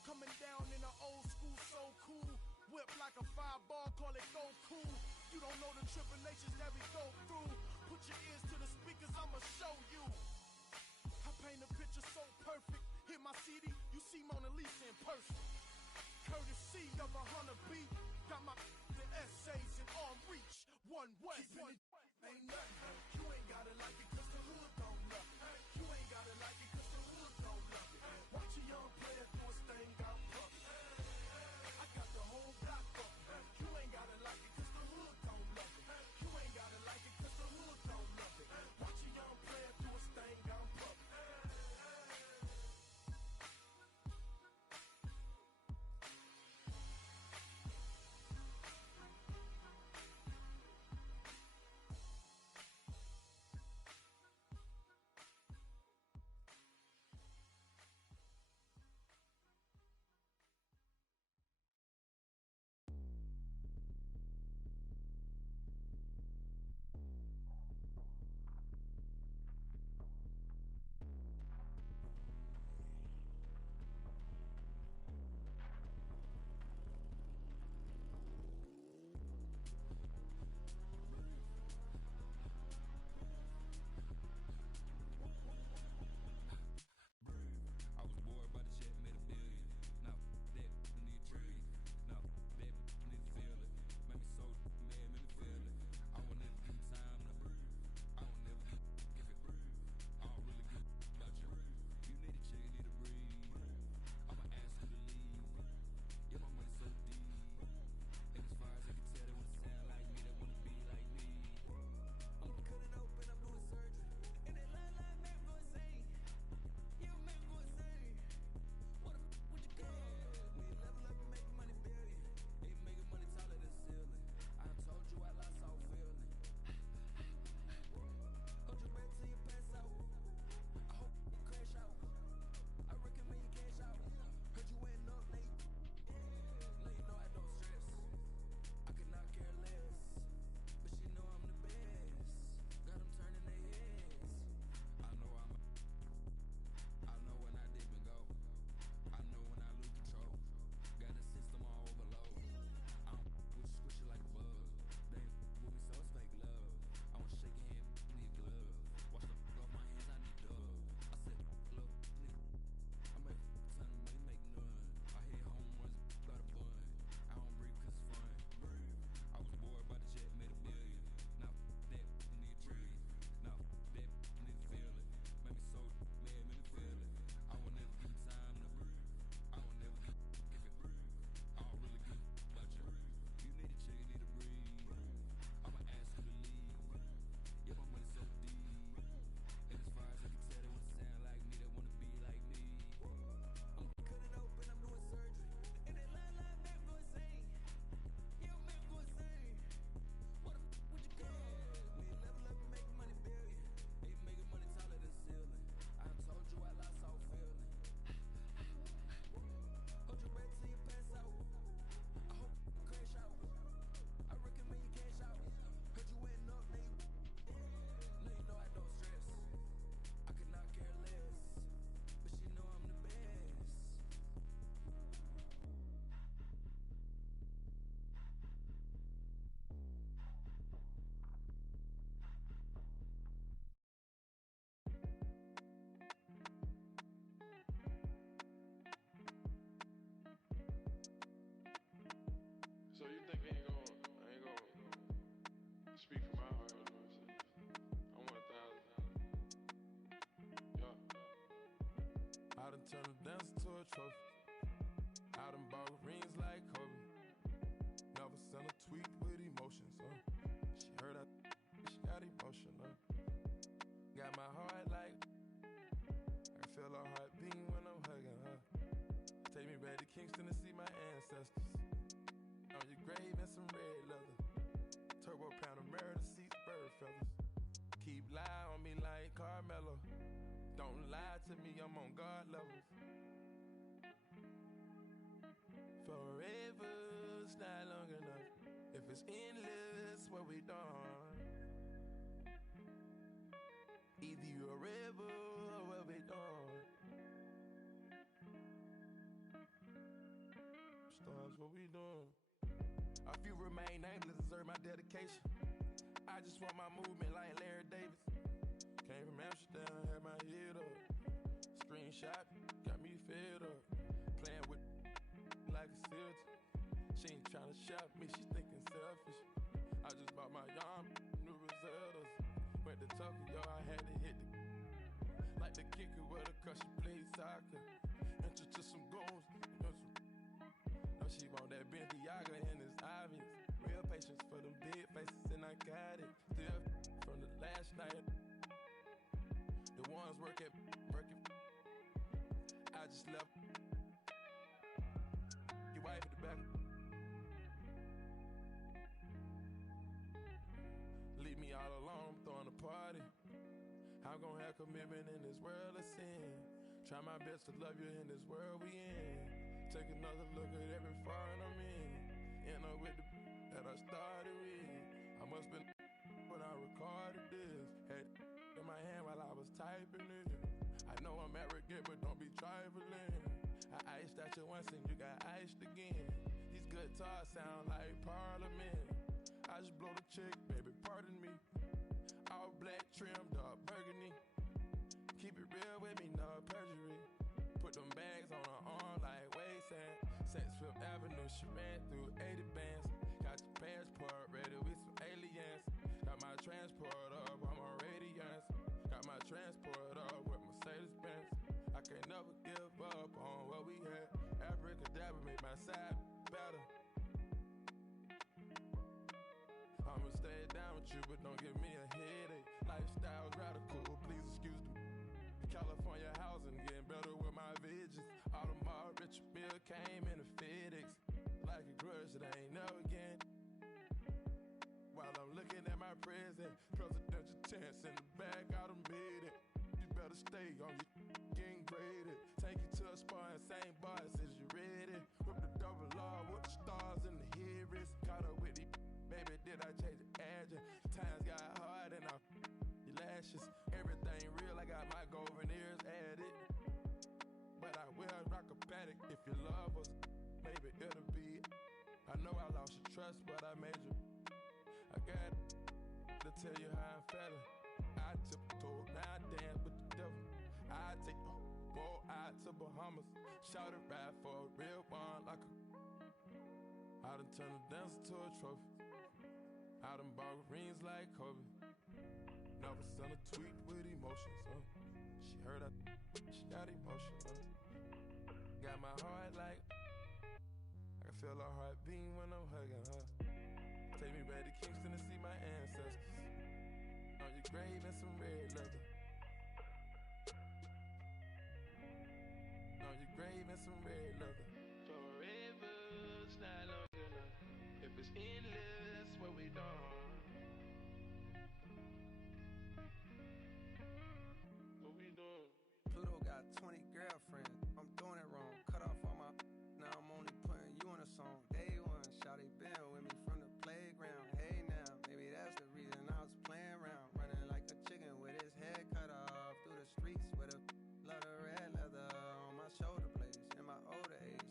Coming down in an old school, so cool. Whip like a 5-ball, call it go cool. You don't know the tribulations that we go through. Put your ears to the speakers, I'ma show you. I paint a picture so perfect. Hit my CD, you see Mona Lisa in person. Courtesy of a hunter beat. Got my the essays in arm reach. One way, one ain't nothing. You ain't gotta like it cause the hood don't love it. You ain't gotta like it cause the hood don't love it. Watch a young player do his thing out puppet. I got the whole block bucket. You ain't gotta like it cause the hood don't love it. You ain't gotta like it cause the hood don't love it. Watch a young player do his thing out puppet. ancestors. On your grave and some red leather. Turbo pound of murder seats, bird feathers. Keep lying on me like Carmelo. Don't lie to me, I'm on God levels. Forever's not long enough. If it's endless, what we done? Either you a rebel or what we done? Stars, what we doing? A few remain nameless, deserve my dedication. I just want my movement like Larry Davis. Came from Amsterdam, had my head up. Screenshot, got me fed up. Playing with like a filter. She ain't tryna shop me, she thinking selfish. I just bought my yarn, new Rosellas. Went to Tokyo, I had to hit the like the kicker with a crush, she played soccer. Enter to some goals, no she want that Bentiaga and it's obvious. Real patience for them big faces and I got it. Still from the last night. The ones work at working. I just left your wife at the back. Leave me all alone, I'm throwing a party. I'm gonna have commitment in this world of sin. Try my best to love you in this world we in. Take another look at every foreign I'm in. End up with the that I started with. I must been when I recorded this. Had in my hand while I was typing it. I know I'm arrogant, but don't be trifling. I iced at you once and you got iced again. These guitars sound like Parliament. I just blow the chick, baby, pardon me. All black trim, dark burgundy. Keep it real with me, no perjury. Put them bags on her arm like waysand. Sex Fifth Avenue, she ran through 80 bands. Got your passport ready with some aliens. Got my transport up, I'm on radiance. Got my transport up with Mercedes-Benz. I can't never give up on what we had. Abracadabra made my side better. I'ma stay down with you, but don't give me a headache. Lifestyle's radical, please excuse me. California housing, getting better with my visions. Audemars, Richard Mille came in a FedEx. Like a grudge that I ain't never again. While I'm looking at my present, presidential tense in the back, I done made it. You better stay on your getting graded. Take you to a spot and same boss as you ready. Whip the double R with the stars in the hearings. Caught up with the baby, did I change the agent? Times got hard and I your lashes. Everything real, I got my golden ears added. But I will rock a paddock if you love us. Maybe it'll be. I know I lost your trust, but I made you. I got to tell you how I'm feeling. I tiptoe, now I dance with the devil. I take the boat out to Bahamas. Shout it right for a real one like a. I done turned a dancer to a trophy. I done bought rings like Kobe. Never sent a tweet with emotions, She heard she got emotion, Got my heart like I can feel her heart beating when I'm hugging her. Take me back to Kingston to see my ancestors. On your grave and some red leather. On your grave and some red leather. Forever's not long enough. If it's endless, what we done? What we doing? Pluto got 20 girlfriends. I'm doing it wrong. Cut off all my. Now I'm only putting you on a song. Day one, shawty been with me from the playground. Hey now, maybe that's the reason I was playing around. Running like a chicken with his head cut off. Through the streets with a lot of red leather on my shoulder blades. In my older age,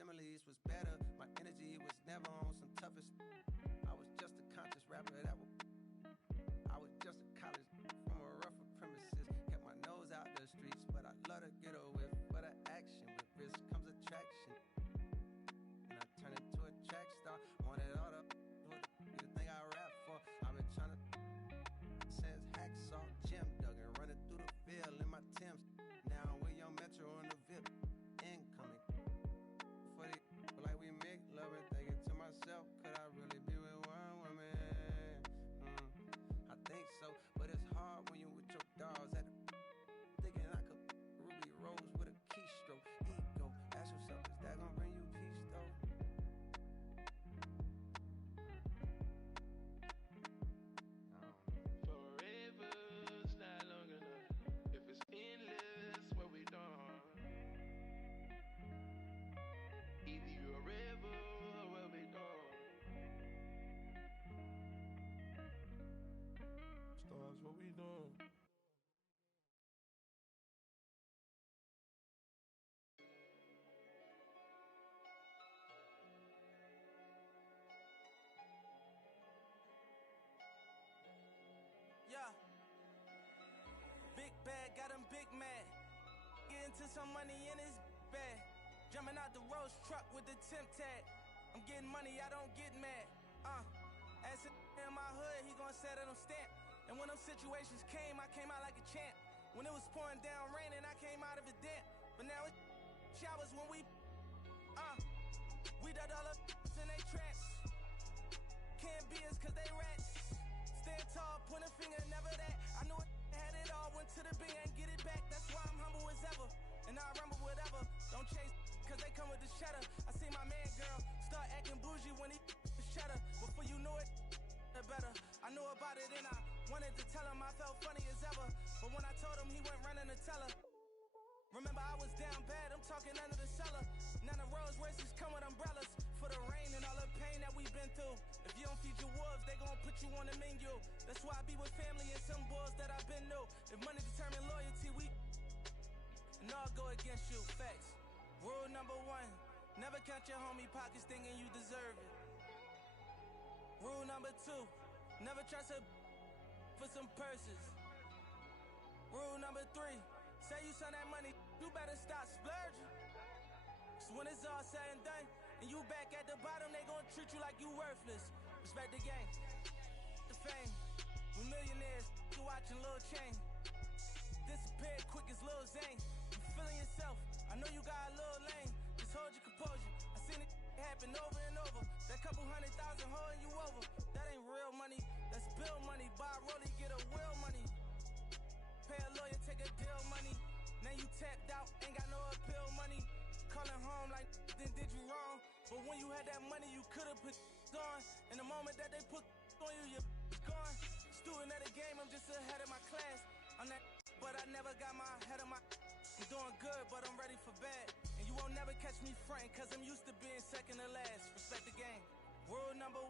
similes was better. My energy was never on some toughest. I was just a conscious rapper that was. I was just a college from a rougher premises. Kept my nose out the streets, but I love to get a whiff. But the action with risk comes attraction. And I turned into a track star. Wanted all the you think I rap for. I've been trying to since hacksaw, Jim Duggan, running through the field in my Timbs. Now I'm with Young Metro on the VIP. Incoming. For the like we make love and thinking to myself, could I really be with one woman? I think so, but it's hard when you're with your dogs at the thinking I could Ruby Rose with a keystroke. Ego, ask yourself, is that gonna bring you peace though? Forever's not long enough. If it's endless, what we done? Either you're a river or what we done? Stars, what we done? Yeah. Big bag, got him big mad. Get into some money in his bag. Jumping out the Rose truck with the temp tag. I'm getting money, I don't get mad. As in my hood, he gon' set it on stamp. And when them situations came, I came out like a champ. When it was pouring down raining, I came out of it damp. But now it's showers when we done all up in they traps. Can't be us cause they rats. Stand tall, point a finger, never that. I knew it had it all, went to the bing and get it back. That's why I'm humble as ever, and I rumble whatever. Don't chase cause they come with the cheddar. I see my man girl start acting bougie when he cheddar. Before you knew it, better. I knew about it and I wanted to tell him I felt funny as ever. But when I told him, he went running to tell her. Remember I was down bad, I'm talking under the cellar. Now the Rolls Royces come with umbrellas for the rain and all the pain that we've been through. If you don't feed your wolves, they gon' put you on the menu. That's why I be with family and some boys that I've been new. If money determine loyalty, we and all go against you. Facts. Rule number 1, never count your homie pockets thinking you deserve it. Rule number 2, never trust a for some purses. Rule number 3, say you send that money, you better stop splurging. So when it's all said and done, and you back at the bottom, they gon' treat you like you worthless. Respect the game, the fame. We millionaires, you watching Lil Chain. Disappeared quick as Lil Zane. You feeling yourself, I know you got a little lane. Just hold your composure, I seen it happen over and over. That couple 100,000 holding you over. That ain't real money, that's bill money. Buy a rollie, get a will money. Pay a lawyer, take a deal money. Now you tapped out, ain't got no appeal money. Calling home like then did you wrong. But when you had that money, you could've put on. In the moment that they put on you, you're gone. Student of the game, I'm just ahead of my class. I'm that, but I never got my head of my. I'm doing good, but I'm ready for bad. And you won't never catch me frontin', cause I'm used to being second to last. Respect the game. Rule number